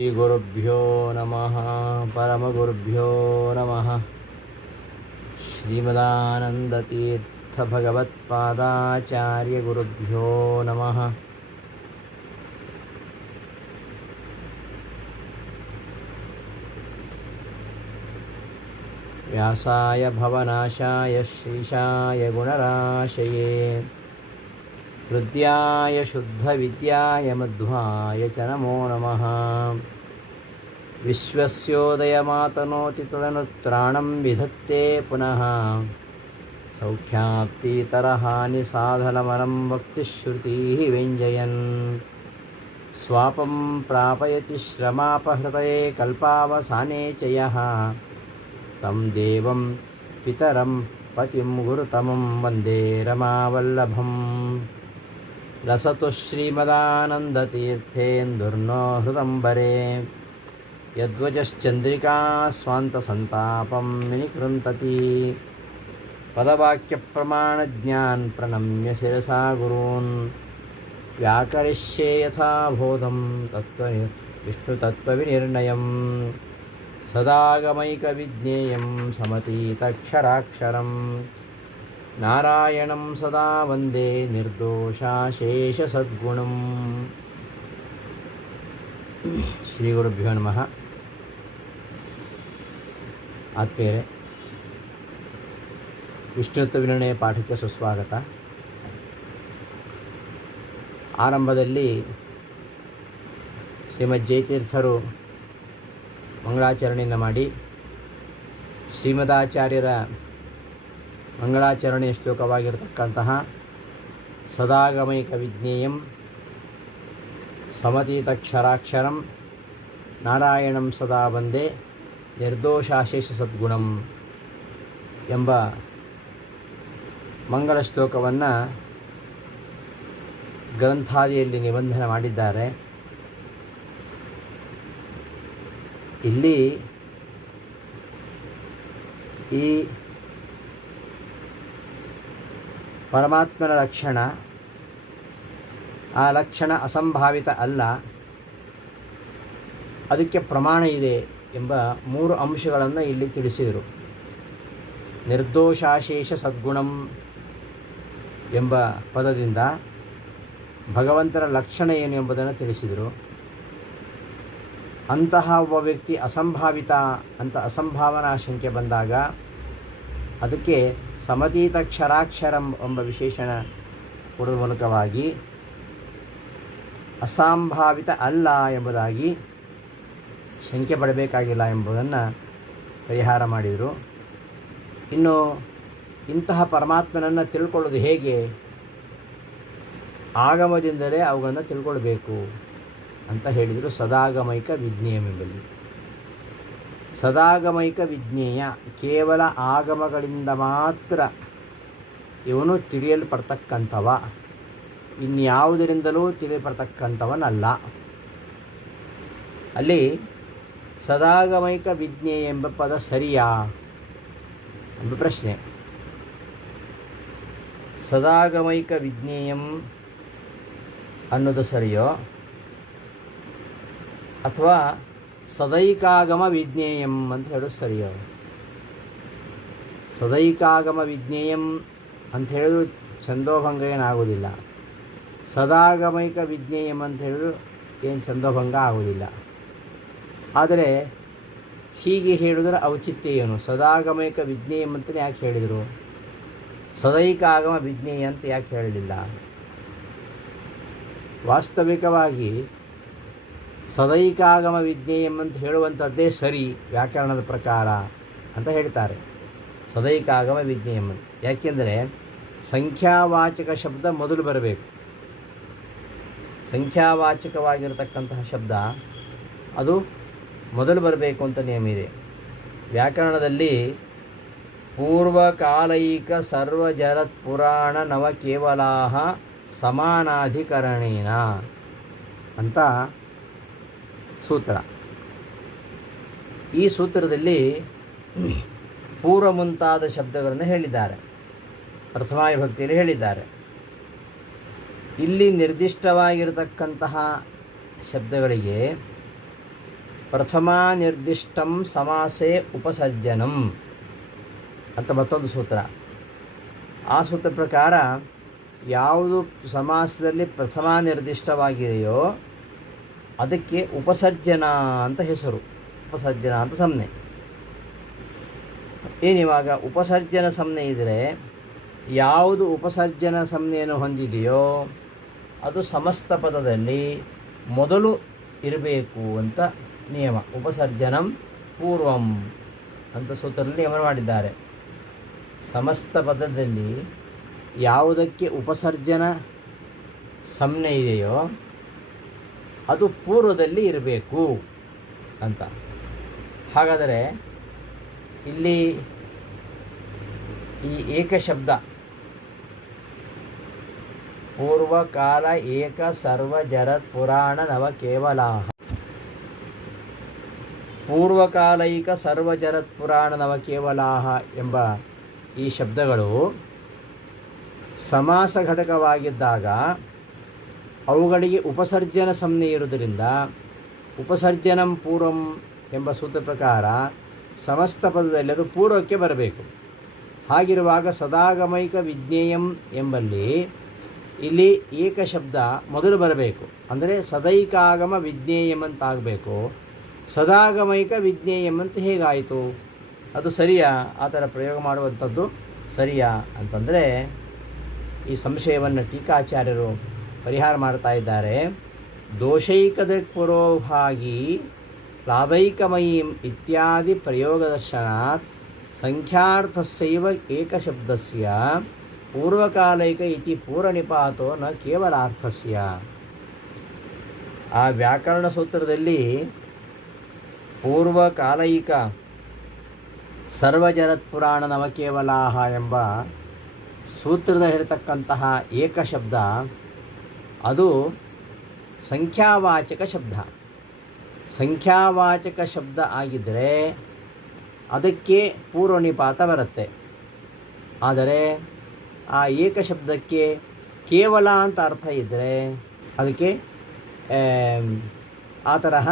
ಶ್ರೀಗುರುಭ್ಯೋ ನಮಃ ಪರಮಗುರುಭ್ಯೋ ನಮಃ. ಶ್ರೀಮದಾನಂದತೀರ್ಥಭಗವತ್ಪಾದಾಚಾರ್ಯಗುರುಭ್ಯೋ ನಮಃ. ವ್ಯಾಸಾಯ ಭವನಾಶಾಯ ಶ್ರೀಶಾಯ ಗುಣರಾಶಯೇ ಹೃದ್ಯಾಯ ಶುದ್ಧವಿದ್ಯಾಯ ಮಧ್ವಾಯ ಚ ನಮೋ ನಮಃ. ವಿಶ್ವಸ್ಯೋದಯಮಾತನೋತಿ ತದನುತ್ರಾಣಂ ವಿಧತ್ತೆ ಪುನಃ ಸೌಖ್ಯಾಪ್ತೀತರಹಾನಿ ಸಾಧನಮರಂ ಭಕ್ತಿಶ್ರುತೀಃ ವ್ಯಂಜಯನ್ ಸ್ವಾಪಂ ಪ್ರಾಪಯತಿ ಶ್ರಮಾಪಹೃತಯೇ ಕಲ್ಪಾವಸಾನೆ ಚ ಯಃ ತಂ ದೇವಂ ಪಿತರಂ ಪತಿಂ ಗುರುತಮಂ ವಂದೇ ರಮಾವಲ್ಲಭಂ. ಲಸತು ಶ್ರೀಮದಾನಂದತೀರ್ಥೇಂದುರ್ನೋ ಹೃದಂಬರೆ ಯದ್ವಜಶ್ಚಂದ್ರಿಕಾ ಸ್ವಾಂತಸಂತಾಪಂ ವಿನಿಕೃಂತತಿ. ಪದವಾಕ್ಯಪ್ರಮಾಣಜ್ಞಾನ್ ಪ್ರಣಮ್ಯ ಶಿರಸಾ ಗುರೂನ್ ವ್ಯಾಕರಿಷ್ಯೇ ಯಥಾಬೋಧಂ ವಿಷ್ಣುತತ್ವವಿನಿರ್ಣಯಂ. ಸದಾಗಮೈಕವಿಜ್ಞೇಯಂ ಸಮತೀತಕ್ಷರಾಕ್ಷರಂ ನಾರಾಯಣಂ ಸದಾ ವಂದೇ ನಿರ್ದೋಷಾಶೇಷಸದ್ಗುಣಂ. ಶ್ರೀ ಗುರುಭ್ಯೋ ನಮಃ. ಆತ್ಮೀಯರೇ, ವಿಷ್ಣುತ್ವ ವಿನಿರ್ಣಯ ಪಾಠಕ್ಕೆ ಸುಸ್ವಾಗತ. ಆರಂಭದಲ್ಲಿ ಶ್ರೀಮದ್ ಜಯತೀರ್ಥರು ಮಂಗಳಾಚರಣೆಯನ್ನು ಮಾಡಿ ಶ್ರೀಮದಾಚಾರ್ಯರ ಮಂಗಳಾಚರಣೆಯ ಶ್ಲೋಕವಾಗಿರತಕ್ಕಂತಹ ಸದಾಗಮೈಕ ವಿಜ್ಞೇಯಂ ಸಮತೀತಕ್ಷರಾಕ್ಷರಂ ನಾರಾಯಣಂ ಸದಾ ವಂದೇ ನಿರ್ದೋಷಾಶೇಷ ಸದ್ಗುಣಂ ಎಂಬ ಮಂಗಳ ಶ್ಲೋಕವನ್ನು ಗ್ರಂಥಾದಿಯಲ್ಲಿ ನಿಬಂಧನೆ ಮಾಡಿದ್ದಾರೆ. ಇಲ್ಲಿ ಈ ಪರಮಾತ್ಮನ ಲಕ್ಷಣ, ಆ ಲಕ್ಷಣ ಅಸಂಭಾವಿತ ಅಲ್ಲ, ಅದಕ್ಕೆ ಪ್ರಮಾಣ ಇದೆ ಎಂಬ ಮೂರು ಅಂಶಗಳನ್ನು ಇಲ್ಲಿ ತಿಳಿಸಿದರು. ನಿರ್ದೋಷಾಶೇಷ ಸದ್ಗುಣಂ ಎಂಬ ಪದದಿಂದ ಭಗವಂತನ ಲಕ್ಷಣ ಏನು ಎಂಬುದನ್ನು ತಿಳಿಸಿದರು. ಅಂತಹ ಒಬ್ಬ ವ್ಯಕ್ತಿ ಅಸಂಭಾವಿತ ಅಂತ ಅಸಂಭಾವನಾ ಶಂಕೆ ಬಂದಾಗ ಅದಕ್ಕೆ ಸಮತೀತ ಕ್ಷರಾಕ್ಷರಂ ಎಂಬ ವಿಶೇಷಣ ಕೊಡುವ ಮೂಲಕವಾಗಿ ಅಸಂಭಾವಿತ ಅಲ್ಲ ಎಂಬುದಾಗಿ ಶಂಕೆ ಪಡಬೇಕಾಗಿಲ್ಲ ಎಂಬುದನ್ನು ಪರಿಹಾರ ಮಾಡಿದರು. ಇನ್ನು ಇಂತಹ ಪರಮಾತ್ಮನನ್ನು ತಿಳ್ಕೊಳ್ಳೋದು ಹೇಗೆ? ಆಗಮದಿಂದಲೇ ಅವುಗಳನ್ನು ತಿಳ್ಕೊಳ್ಬೇಕು ಅಂತ ಹೇಳಿದರು. ಸದಾಗಮೈಕ ವಿಜ್ಞೇಯಂ ಎಂಬಲ್ಲಿ ಸದಾಗಮೈಕ ವಿಜ್ಞೇಯ, ಕೇವಲ ಆಗಮಗಳಿಂದ ಮಾತ್ರ ಇವನು ತಿಳಿಯಲ್ಪಡ್ತಕ್ಕಂಥವ, ಇನ್ಯಾವುದರಿಂದಲೂ ತಿಳಿಯಲ್ಪಡ್ತಕ್ಕಂಥವನಲ್ಲ. ಅಲ್ಲಿ ಸದಾಗಮೈಕ ವಿಜ್ಞೇಯ ಎಂಬ ಪದ ಸರಿಯಾ ಎಂಬ ಪ್ರಶ್ನೆ. ಸದಾಗಮೈಕ ವಿಜ್ಞೇಯಂ ಅನ್ನೋದು ಸರಿಯೋ ಅಥವಾ ಸದೈಕಾಗಮ ವಿಜ್ಞೇಯಂ ಅಂತ ಹೇಳೋದು ಸರಿಯೋ? ಸದೈಕಾಗಮ ವಿಜ್ಞೇಯಂ ಅಂತ ಹೇಳಿದ್ರು ಛಂದೋಭಂಗ ಏನಾಗೋದಿಲ್ಲ, ಸದಾಗಮೈಕ ವಿಜ್ಞೇಯಂ ಅಂತ ಹೇಳಿದ್ರು ಏನು ಛಂದೋಭಂಗ ಆಗೋದಿಲ್ಲ. ಆದರೆ ಹೀಗೆ ಹೇಳಿದ್ರೆ ಔಚಿತ್ಯ ಏನು? ಸದಾಗಮೈಕ ವಿಜ್ಞೇಯಂ ಅಂತಲೇ ಯಾಕೆ ಹೇಳಿದರು? ಸದೈಕಾಗಮ ವಿಜ್ಞೇಯ ಅಂತ ಯಾಕೆ ಹೇಳಲಿಲ್ಲ? ವಾಸ್ತವಿಕವಾಗಿ ಸದೈಕಾಗಮ ವಿಜ್ಞೇಯಂ ಅಂತ ಹೇಳುವಂಥದ್ದೇ ಸರಿ ವ್ಯಾಕರಣದ ಪ್ರಕಾರ ಅಂತ ಹೇಳ್ತಾರೆ. ಸದೈಕಾಗಮ ವಿಜ್ಞೇಯಂ ಯಾಕೆಂದರೆ ಸಂಖ್ಯಾವಾಚಕ ಶಬ್ದ ಮೊದಲು ಬರಬೇಕು. ಸಂಖ್ಯಾವಾಚಕವಾಗಿರತಕ್ಕಂತಹ ಶಬ್ದ ಅದು ಮೊದಲು ಬರಬೇಕು ಅಂತ ನಿಯಮ ಇದೆ. ವ್ಯಾಕರಣದಲ್ಲಿ ಪೂರ್ವಕಾಲೈಕ ಸರ್ವಜರತ್ ಪುರಾಣ ನವ ಕೇವಲಾಹ ಸಮಾನಾಧಿಕರಣೇನ ಅಂತ ಸೂತ್ರ. ಈ ಸೂತ್ರದಲ್ಲಿ ಪೂರ್ವ ಮುಂತಾದ ಶಬ್ದಗಳನ್ನು ಹೇಳಿದ್ದಾರೆ, ಪ್ರಥಮ ವಿಭಕ್ತಿಯಲ್ಲಿ ಹೇಳಿದ್ದಾರೆ. ಇಲ್ಲಿ ನಿರ್ದಿಷ್ಟವಾಗಿರತಕ್ಕಂತಹ ಶಬ್ದಗಳಿಗೆ ಪ್ರಥಮ ನಿರ್ದಿಷ್ಟಂ ಸಮಾಸೆ ಉಪಸರ್ಜನಂ ಅಂತ ಮತ್ತೊಂದು ಸೂತ್ರ. ಆ ಸೂತ್ರ ಪ್ರಕಾರ ಯಾವುದು ಸಮಾಸದಲ್ಲಿ ಪ್ರಥಮ ನಿರ್ದಿಷ್ಟವಾಗಿದೆಯೋ ಅದಕ್ಕೆ ಉಪಸರ್ಜನ ಅಂತ ಹೆಸರು. ಉಪಸರ್ಜನ ಅಂತ ಸಂಜ್ಞೆ. ಏನಿವಾಗ ಉಪಸರ್ಜನ ಸಂಜ್ಞೆ ಇದ್ದರೆ ಯಾವುದು ಉಪಸರ್ಜನ ಸಂಜ್ಞೆಯನ್ನು ಹೊಂದಿದೆಯೋ ಅದು ಸಮಸ್ತ ಪದದಲ್ಲಿ ಮೊದಲು ಇರಬೇಕು ಅಂತ ನಿಯಮ. ಉಪಸರ್ಜನಂ ಪೂರ್ವಂ ಅಂತ ಸೂತ್ರದಲ್ಲಿ ನಿಯಮ ಮಾಡಿದ್ದಾರೆ. ಸಮಸ್ತ ಪದದಲ್ಲಿ ಯಾವುದಕ್ಕೆ ಉಪಸರ್ಜನ ಸಂಜ್ಞೆ ಇದೆಯೋ ಅದು ಪೂರ್ವದಲ್ಲಿ ಇರಬೇಕು ಅಂತ. ಹಾಗಾದರೆ ಇಲ್ಲಿ ಈ ಏಕಶಬ್ದ ಪೂರ್ವಕಾಲ ಏಕ ಸರ್ವ ಜರತ್ ಪುರಾಣ ನವ ಕೇವಲಾಹ, ಪೂರ್ವಕಾಲೈಕ ಸರ್ವ ಜರತ್ ಪುರಾಣ ನವ ಕೇವಲಾಹ ಎಂಬ ಈ ಶಬ್ದಗಳು ಸಮಾಸ ಘಟಕವಾಗಿದ್ದಾಗ ಅವುಗಳಿಗೆ ಉಪಸರ್ಜನ ಸಂಜ್ಞೆ ಇರುವುದರಿಂದ ಉಪಸರ್ಜನಂ ಪೂರ್ವಂ ಎಂಬ ಸೂತ್ರ ಪ್ರಕಾರ ಸಮಸ್ತ ಪದದಲ್ಲಿ ಅದು ಪೂರ್ವಕ್ಕೆ ಬರಬೇಕು. ಹಾಗಿರುವಾಗ ಸದಾಗಮೈಕ ವಿಜ್ಞೇಯಂ ಎಂಬಲ್ಲಿ ಇಲ್ಲಿ ಏಕಶಬ್ದ ಮೊದಲು ಬರಬೇಕು. ಅಂದರೆ ಸದೈಕಾಗಮ ವಿಜ್ಞೇಯಂ ಅಂತ ಆಗಬೇಕು. ಸದಾಗಮೈಕ ವಿಜ್ಞೇಯಂ ಅಂತ ಹೇಗಾಯಿತು? ಅದು ಸರಿಯಾ? ಆ ಥರ ಪ್ರಯೋಗ ಮಾಡುವಂಥದ್ದು ಸರಿಯಾ ಅಂತಂದರೆ ಈ ಸಂಶಯವನ್ನು ಟೀಕಾಚಾರ್ಯರು ಪರಿಹಾರ ಮಾಡ್ತಾ ಇದ್ದಾರೆ. ದೋಷೈಕದೃಕ್ ಪುರೋಭಾಗಿ ಪ್ರಾದೈಕಮಯೀಂ ಇತ್ಯಾದಿ ಪ್ರಯೋಗದರ್ಶನಾತ್ ಸಂಖ್ಯಾರ್ಥಸ್ಯೈವ ಏಕಶಬ್ದಸ್ಯ ಪೂರ್ವಕಾಲೈಕ ಇತಿ ಪೂರ್ವನಿಪಾತೋ ನ ಕೇವಲಾರ್ಥಸ್ಯ. ಆ ವ್ಯಾಕರಣ ಸೂತ್ರದಲ್ಲಿ ಪೂರ್ವಕಾಲೈಕ ಸರ್ವಜರತ್ಪುರಾಣ ನವಕೇವಲಾಹ ಎಂಬ ಸೂತ್ರದ ಹೇಳ್ತಕ್ಕಂತಹ ಏಕಶಬ್ದ ಅದು ಸಂಖ್ಯಾವಾಚಕ ಶಬ್ದ. ಸಂಖ್ಯಾವಾಚಕ ಶಬ್ದ ಆಗಿದ್ದರೆ ಅದಕ್ಕೆ ಪೂರ್ವನಿಪಾತ ಬರುತ್ತೆ. ಆದರೆ ಆ ಏಕಶಬ್ದಕ್ಕೆ ಕೇವಲ ಅಂತ ಅರ್ಥ ಇದ್ದರೆ ಅದಕ್ಕೆ ಆ ತರಹ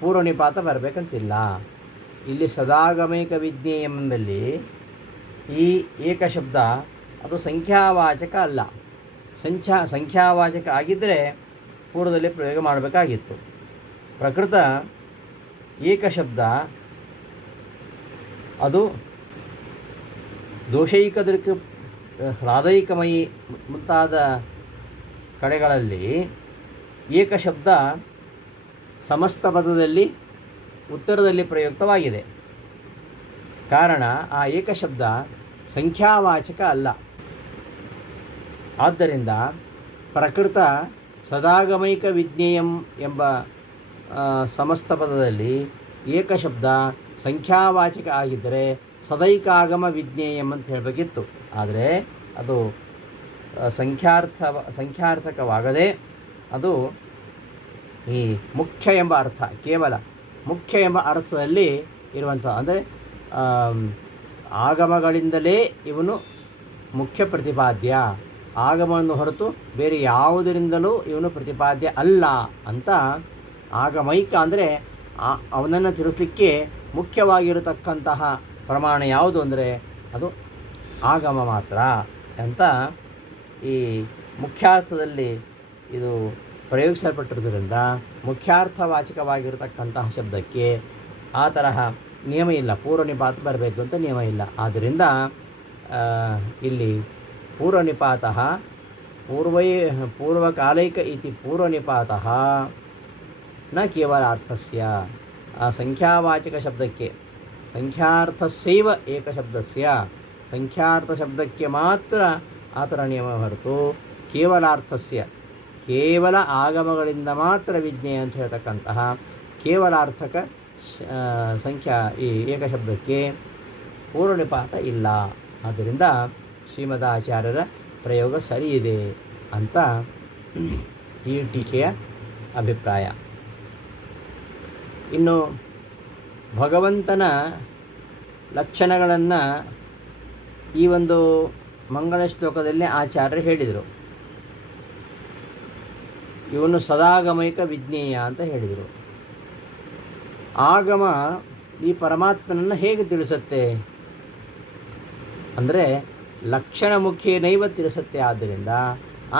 ಪೂರ್ವನಿಪಾತ ಬರಬೇಕಂತಿಲ್ಲ. ಇಲ್ಲಿ ಸದಾಗಮೈಕ ವಿಜ್ಞೇಯಂ ಎಂಬಲ್ಲಿ ಈ ಏಕಶಬ್ದ ಅದು ಸಂಖ್ಯಾವಾಚಕ ಅಲ್ಲ. ಸಂಖ್ಯಾವಾಚಕ ಆಗಿದ್ದರೆ ಪೂರ್ವದಲ್ಲಿ ಪ್ರಯೋಗ ಮಾಡಬೇಕಾಗಿತ್ತು. ಪ್ರಕೃತ ಏಕಶಬ್ದ ಅದು ದೋಷೈಕದೃಕ್ ಹ್ಲಾದೈಕಮಯಿ ಮುಂತಾದ ಕಡೆಗಳಲ್ಲಿ ಏಕಶಬ್ದ ಸಮಸ್ತ ಪದದಲ್ಲಿ ಉತ್ತರದಲ್ಲಿ ಪ್ರಯುಕ್ತವಾಗಿದೆ. ಕಾರಣ ಆ ಏಕಶಬ್ದ ಸಂಖ್ಯಾವಾಚಕ ಅಲ್ಲ. ಆದ್ದರಿಂದ ಪ್ರಕೃತ ಸದಾಗಮೈಕ ವಿಜ್ಞೇಯಂ ಎಂಬ ಸಮಸ್ತ ಪದದಲ್ಲಿ ಏಕಶಬ್ದ ಸಂಖ್ಯಾವಾಚಕ ಆಗಿದ್ದರೆ ಸದೈಕಾಗಮ ವಿಜ್ಞೇಯಂ ಅಂತ ಹೇಳಬೇಕಿತ್ತು. ಆದರೆ ಅದು ಸಂಖ್ಯಾರ್ಥಕವಾಗದೆ ಅದು ಈ ಮುಖ್ಯ ಎಂಬ ಅರ್ಥ, ಕೇವಲ ಮುಖ್ಯ ಎಂಬ ಅರ್ಥದಲ್ಲಿ ಇರುವಂಥ, ಅಂದರೆ ಆಗಮಗಳಿಂದಲೇ ಇವನು ಮುಖ್ಯ ಪ್ರತಿಪಾದ್ಯ, ಆಗಮವನ್ನು ಹೊರತು ಬೇರೆ ಯಾವುದರಿಂದಲೂ ಇವನು ಪ್ರತಿಪಾದ್ಯ ಅಲ್ಲ ಅಂತ ಆಗಮೈಕ ಅಂದರೆ ಅವನನ್ನು ತಿಳಿಸಲಿಕ್ಕೆ ಮುಖ್ಯವಾಗಿರತಕ್ಕಂತಹ ಪ್ರಮಾಣ ಯಾವುದು ಅಂದರೆ ಅದು ಆಗಮ ಮಾತ್ರ ಅಂತ ಈ ಮುಖ್ಯಾರ್ಥದಲ್ಲಿ ಇದು ಪ್ರಯೋಗಿಸಲ್ಪಟ್ಟಿರೋದ್ರಿಂದ ಮುಖ್ಯಾರ್ಥವಾಚಕವಾಗಿರತಕ್ಕಂತಹ ಶಬ್ದಕ್ಕೆ ಆ ತರಹ ನಿಯಮ ಇಲ್ಲ, ಪೂರ್ವನಿಪಾತ ಬರಬೇಕು ಅಂತ ನಿಯಮ ಇಲ್ಲ. ಆದ್ದರಿಂದ ಇಲ್ಲಿ ಪೂರ್ವನಿಪಾತಃ ಪೂರ್ವಕಾಲೈಕ ಇತಿ ಪೂರ್ವನಿಪಾತಃ ನ ಕೇವಲಾರ್ಥಸ್ಯ. ಆ ಸಂಖ್ಯಾವಾಚಕ ಶಬ್ದಕ್ಕೆ ಸಂಖ್ಯಾರ್ಥಸ್ಯೈವ ಏಕಶಬ್ದಸ್ಯ ಸಂಖ್ಯಾರ್ಥ ಶಬ್ದಕ್ಕೆ ಮಾತ್ರ ಆ ಥರ ನಿಯಮ ಹೊರತು ಕೇವಲಾರ್ಥಸ್ಯ ಕೇವಲ ಆಗಮಗಳಿಂದ ಮಾತ್ರ ವಿಜ್ಞೇಯ ಅಂತ ಹೇಳ್ತಕ್ಕಂತಹ ಕೇವಲಾರ್ಥಕ ಸಂಖ್ಯಾ ಈ ಏಕಶಬ್ದಕ್ಕೆ ಪೂರ್ವನಿಪಾತ ಇಲ್ಲ. ಆದ್ದರಿಂದ ಶ್ರೀಮದಾಚಾರ್ಯರ ಪ್ರಯೋಗ ಸರಿ ಇದೆ ಅಂತ ಈ ಟೀಕೆಯ ಅಭಿಪ್ರಾಯ. ಇನ್ನು ಭಗವಂತನ ಲಕ್ಷಣಗಳನ್ನು ಈ ಒಂದು ಮಂಗಳ ಶ್ಲೋಕದಲ್ಲಿ ಆಚಾರ್ಯರು ಹೇಳಿದರು. ಇವನು ಸದಾಗಮೈಕ ವಿಜ್ಞೇಯ ಅಂತ ಹೇಳಿದರು. ಆಗಮ ಈ ಪರಮಾತ್ಮನನ್ನು ಹೇಗೆ ತಿಳಿಸುತ್ತೆ ಅಂದರೆ ಲಕ್ಷಣ ಮುಖೇನೈವ ತಿಳಿಸುತ್ತೆ. ಆದ್ದರಿಂದ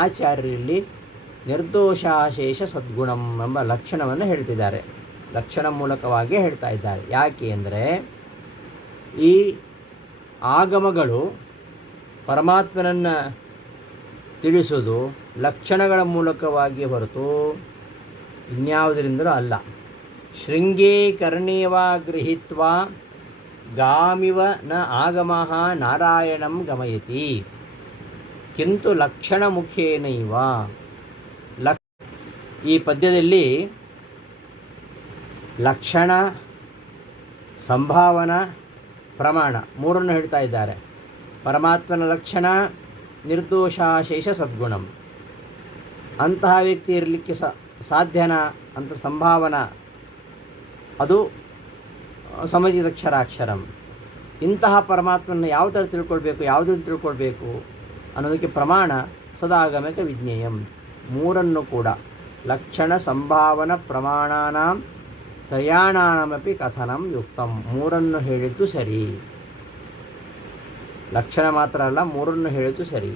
ಆಚಾರ್ಯರಲ್ಲಿ ನಿರ್ದೋಷಾಶೇಷ ಸದ್ಗುಣಂ ಎಂಬ ಲಕ್ಷಣವನ್ನು ಹೇಳ್ತಿದ್ದಾರೆ. ಲಕ್ಷಣ ಮೂಲಕವಾಗಿ ಹೇಳ್ತಾ ಇದ್ದಾರೆ. ಯಾಕೆ ಅಂದರೆ ಈ ಆಗಮಗಳು ಪರಮಾತ್ಮನನ್ನು ತಿಳಿಸೋದು ಲಕ್ಷಣಗಳ ಮೂಲಕವಾಗಿ ಹೊರತು ಇನ್ಯಾವುದರಿಂದಲೂ ಅಲ್ಲ. ಶೃಂಗೇ ಕರ್ಣೇವಾ ಗೃಹೀತ್ವಾ ಗಾಮಿವ ನ ಆಗಮಃ ನಾರಾಯಣಂ ಗಮಯತಿ ಕಿಂತು ಲಕ್ಷಣ ಮುಖೇನೈವ. ಈ ಪದ್ಯದಲ್ಲಿ ಲಕ್ಷಣ, ಸಂಭಾವನಾ, ಪ್ರಮಾಣ ಮೂರನ್ನು ಹೇಳ್ತಾ ಇದ್ದಾರೆ. ಪರಮಾತ್ಮನ ಲಕ್ಷಣ ನಿರ್ದೋಷಾಶೇಷ ಸದ್ಗುಣಂ. ಅಂತಹ ವ್ಯಕ್ತಿ ಇರಲಿಕ್ಕೆ ಸಾಧ್ಯನಾ ಅಂತ ಸಂಭಾವನಾ, ಅದು ಸಮಜಿತಕ್ಷರಾಕ್ಷರಂ. ಇಂತಹ ಪರಮಾತ್ಮನ ಯಾವ ಥರ ತಿಳ್ಕೊಳ್ಬೇಕು, ಯಾವುದನ್ನು ತಿಳ್ಕೊಳ್ಬೇಕು ಅನ್ನೋದಕ್ಕೆ ಪ್ರಮಾಣ ಸದಾಗಮಕ ವಿಜ್ಞೇಯಂ. ಮೂರನ್ನು ಕೂಡ ಲಕ್ಷಣ, ಸಂಭಾವನ, ಪ್ರಮಾಣಾನಾಂ ತ್ರಯಾಣಾನಮಪಿ ಕಥನಂ ಯುಕ್ತಂ. ಮೂರನ್ನು ಹೇಳಿದ್ದು ಸರಿ. ಲಕ್ಷಣ ಮಾತ್ರ ಅಲ್ಲ, ಮೂರನ್ನು ಹೇಳಿದ್ದು ಸರಿ.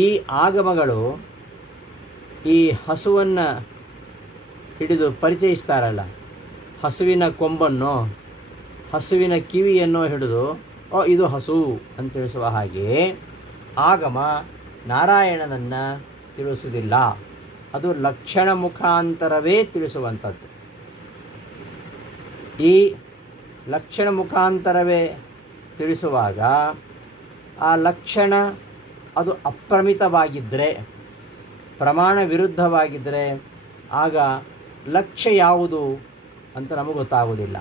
ಈ ಆಗಮಗಳು ಈ ಹಸುವನ್ನು ಹಿಡಿದು ಪರಿಚಯಿಸ್ತಾರಲ್ಲ, ಹಸುವಿನ ಕೊಂಬನ್ನು, ಹಸುವಿನ ಕಿವಿಯನ್ನು ಹಿಡಿದು ಇದು ಹಸು ಅಂತ ತಿಳಿಸುವ ಹಾಗೆ ಆಗಮ ನಾರಾಯಣನನ್ನು ತಿಳಿಸುವುದಿಲ್ಲ. ಅದು ಲಕ್ಷಣ ಮುಖಾಂತರವೇ ತಿಳಿಸುವಂಥದ್ದು. ಈ ಲಕ್ಷಣ ಮುಖಾಂತರವೇ ತಿಳಿಸುವಾಗ ಆ ಲಕ್ಷಣ ಅದು ಅಪ್ರಮಿತವಾಗಿದ್ದರೆ, ಪ್ರಮಾಣ ವಿರುದ್ಧವಾಗಿದ್ದರೆ ಆಗ ಲಕ್ಷ್ಯ ಯಾವುದು ಅಂತ ನಮಗೆ ಗೊತ್ತಾಗುವುದಿಲ್ಲ.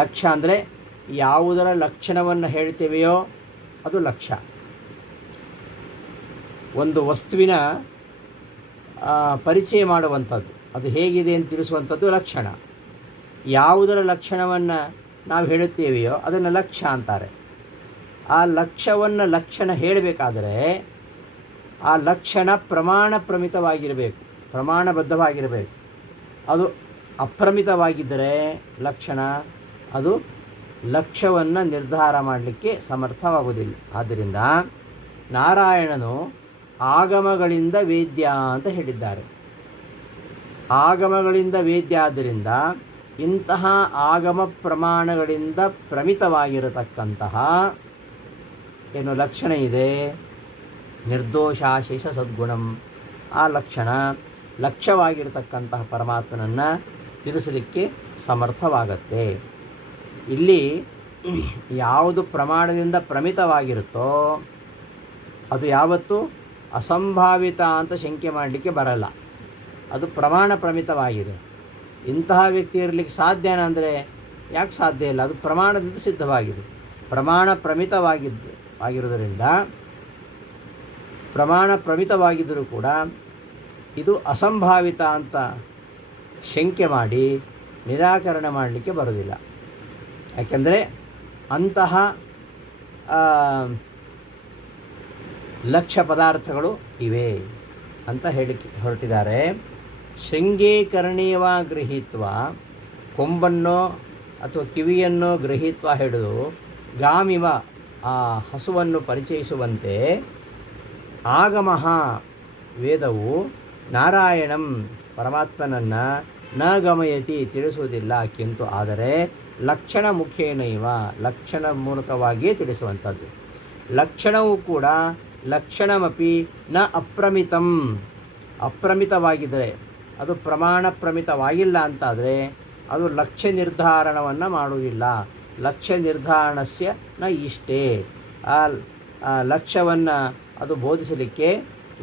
ಲಕ್ಷ್ಯ ಅಂದರೆ ಯಾವುದರ ಲಕ್ಷಣವನ್ನು ಹೇಳ್ತೇವೆಯೋ ಅದು ಲಕ್ಷ್ಯ. ಒಂದು ವಸ್ತುವಿನ ಪರಿಚಯ ಮಾಡುವಂಥದ್ದು, ಅದು ಹೇಗಿದೆ ಅಂತ ತಿಳಿಸುವಂಥದ್ದು ಲಕ್ಷಣ. ಯಾವುದರ ಲಕ್ಷಣವನ್ನು ನಾವು ಹೇಳುತ್ತೇವೆಯೋ ಅದನ್ನು ಲಕ್ಷ್ಯ ಅಂತಾರೆ. ಆ ಲಕ್ಷ್ಯವನ್ನು ಲಕ್ಷಣ ಹೇಳಬೇಕಾದರೆ ಆ ಲಕ್ಷಣ ಪ್ರಮಾಣ ಪ್ರಮಿತವಾಗಿರಬೇಕು, ಪ್ರಮಾಣಬದ್ಧವಾಗಿರಬೇಕು. ಅದು ಅಪ್ರಮಿತವಾಗಿದ್ದರೆ ಲಕ್ಷಣ ಅದು ಲಕ್ಷ್ಯವನ್ನು ನಿರ್ಧಾರ ಮಾಡಲಿಕ್ಕೆ ಸಮರ್ಥವಾಗುವುದಿಲ್ಲ. ಆದ್ದರಿಂದ ನಾರಾಯಣನು ಆಗಮಗಳಿಂದ ವೇದ್ಯ ಅಂತ ಹೇಳಿದ್ದಾರೆ. ಆಗಮಗಳಿಂದ ವೇದ್ಯ ಆದ್ದರಿಂದ ಇಂತಹ ಆಗಮ ಪ್ರಮಾಣಗಳಿಂದ ಪ್ರಮಿತವಾಗಿರತಕ್ಕಂತಹ ಏನು ಲಕ್ಷಣ ಇದೆ, ನಿರ್ದೋಷಾಶೇಷ ಸದ್ಗುಣಂ, ಆ ಲಕ್ಷಣ ಲಕ್ಷ್ಯವಾಗಿರತಕ್ಕಂತಹ ಪರಮಾತ್ಮನನ್ನು ತಿಳಿಸಲಿಕ್ಕೆ ಸಮರ್ಥವಾಗತ್ತೆ. ಇಲ್ಲಿ ಯಾವುದು ಪ್ರಮಾಣದಿಂದ ಪ್ರಮಿತವಾಗಿರುತ್ತೋ ಅದು ಯಾವತ್ತೂ ಅಸಂಭಾವಿತ ಅಂತ ಶಂಕೆ ಮಾಡಲಿಕ್ಕೆ ಬರಲ್ಲ. ಅದು ಪ್ರಮಾಣ ಪ್ರಮಿತವಾಗಿದೆ. ಇಂತಹ ವ್ಯಕ್ತಿ ಇರಲಿಕ್ಕೆ ಸಾಧ್ಯನಾ ಅಂದರೆ ಯಾಕೆ ಸಾಧ್ಯ ಇಲ್ಲ? ಅದು ಪ್ರಮಾಣದಿಂದ ಸಿದ್ಧವಾಗಿದೆ. ಪ್ರಮಾಣ ಆಗಿರುವುದರಿಂದ ಪ್ರಮಾಣ ಪ್ರಮಿತವಾಗಿದ್ದರೂ ಕೂಡ ಇದು ಅಸಂಭಾವಿತ ಅಂತ ಶಂಕೆ ಮಾಡಿ ನಿರಾಕರಣೆ ಮಾಡಲಿಕ್ಕೆ ಬರೋದಿಲ್ಲ. ಯಾಕೆಂದರೆ ಅಂತಹ ಲಕ್ಷ್ಯ ಪದಾರ್ಥಗಳು ಇವೆ ಅಂತ ಹೇಳಿಕೆ ಹೊರಟಿದ್ದಾರೆ. ಶೃಂಗೇ ಕರ್ಣೇವ ಗೃಹೀತ್ವ, ಕೊಂಬನ್ನೋ ಅಥವಾ ಕಿವಿಯನ್ನು ಗೃಹೀತ್ವ ಹಿಡಿದು ಗಾಮಿವ ಆ ಹಸುವನ್ನು ಪರಿಚಯಿಸುವಂತೆ ಆಗಮಃ ವೇದವು ನಾರಾಯಣಂ ಪರಮಾತ್ಮನನ್ನು ನ ಗಮಯತಿ ತಿಳಿಸುವುದಿಲ್ಲ. ಕಿಂತು ಆದರೆ ಲಕ್ಷಣ ಮುಖೇನೈವ ಲಕ್ಷಣ ಮೂಲಕವಾಗಿಯೇ ತಿಳಿಸುವಂಥದ್ದು. ಲಕ್ಷಣವೂ ಕೂಡ ಲಕ್ಷಣಮಪಿ ನ ಅಪ್ರಮಿತಂ, ಅಪ್ರಮಿತವಾಗಿದ್ದರೆ ಅದು ಪ್ರಮಾಣ ಪ್ರಮಿತವಾಗಿಲ್ಲ ಅಂತಾದರೆ ಅದು ಲಕ್ಷ್ಯ ನಿರ್ಧಾರಣವನ್ನು ಮಾಡುವುದಿಲ್ಲ. ಲಕ್ಷ್ಯ ನಿರ್ಧಾರಣಸ್ಯ ನ ಇಷ್ಟೇ, ಆ ಲಕ್ಷ್ಯವನ್ನು ಅದು ಬೋಧಿಸಲಿಕ್ಕೆ,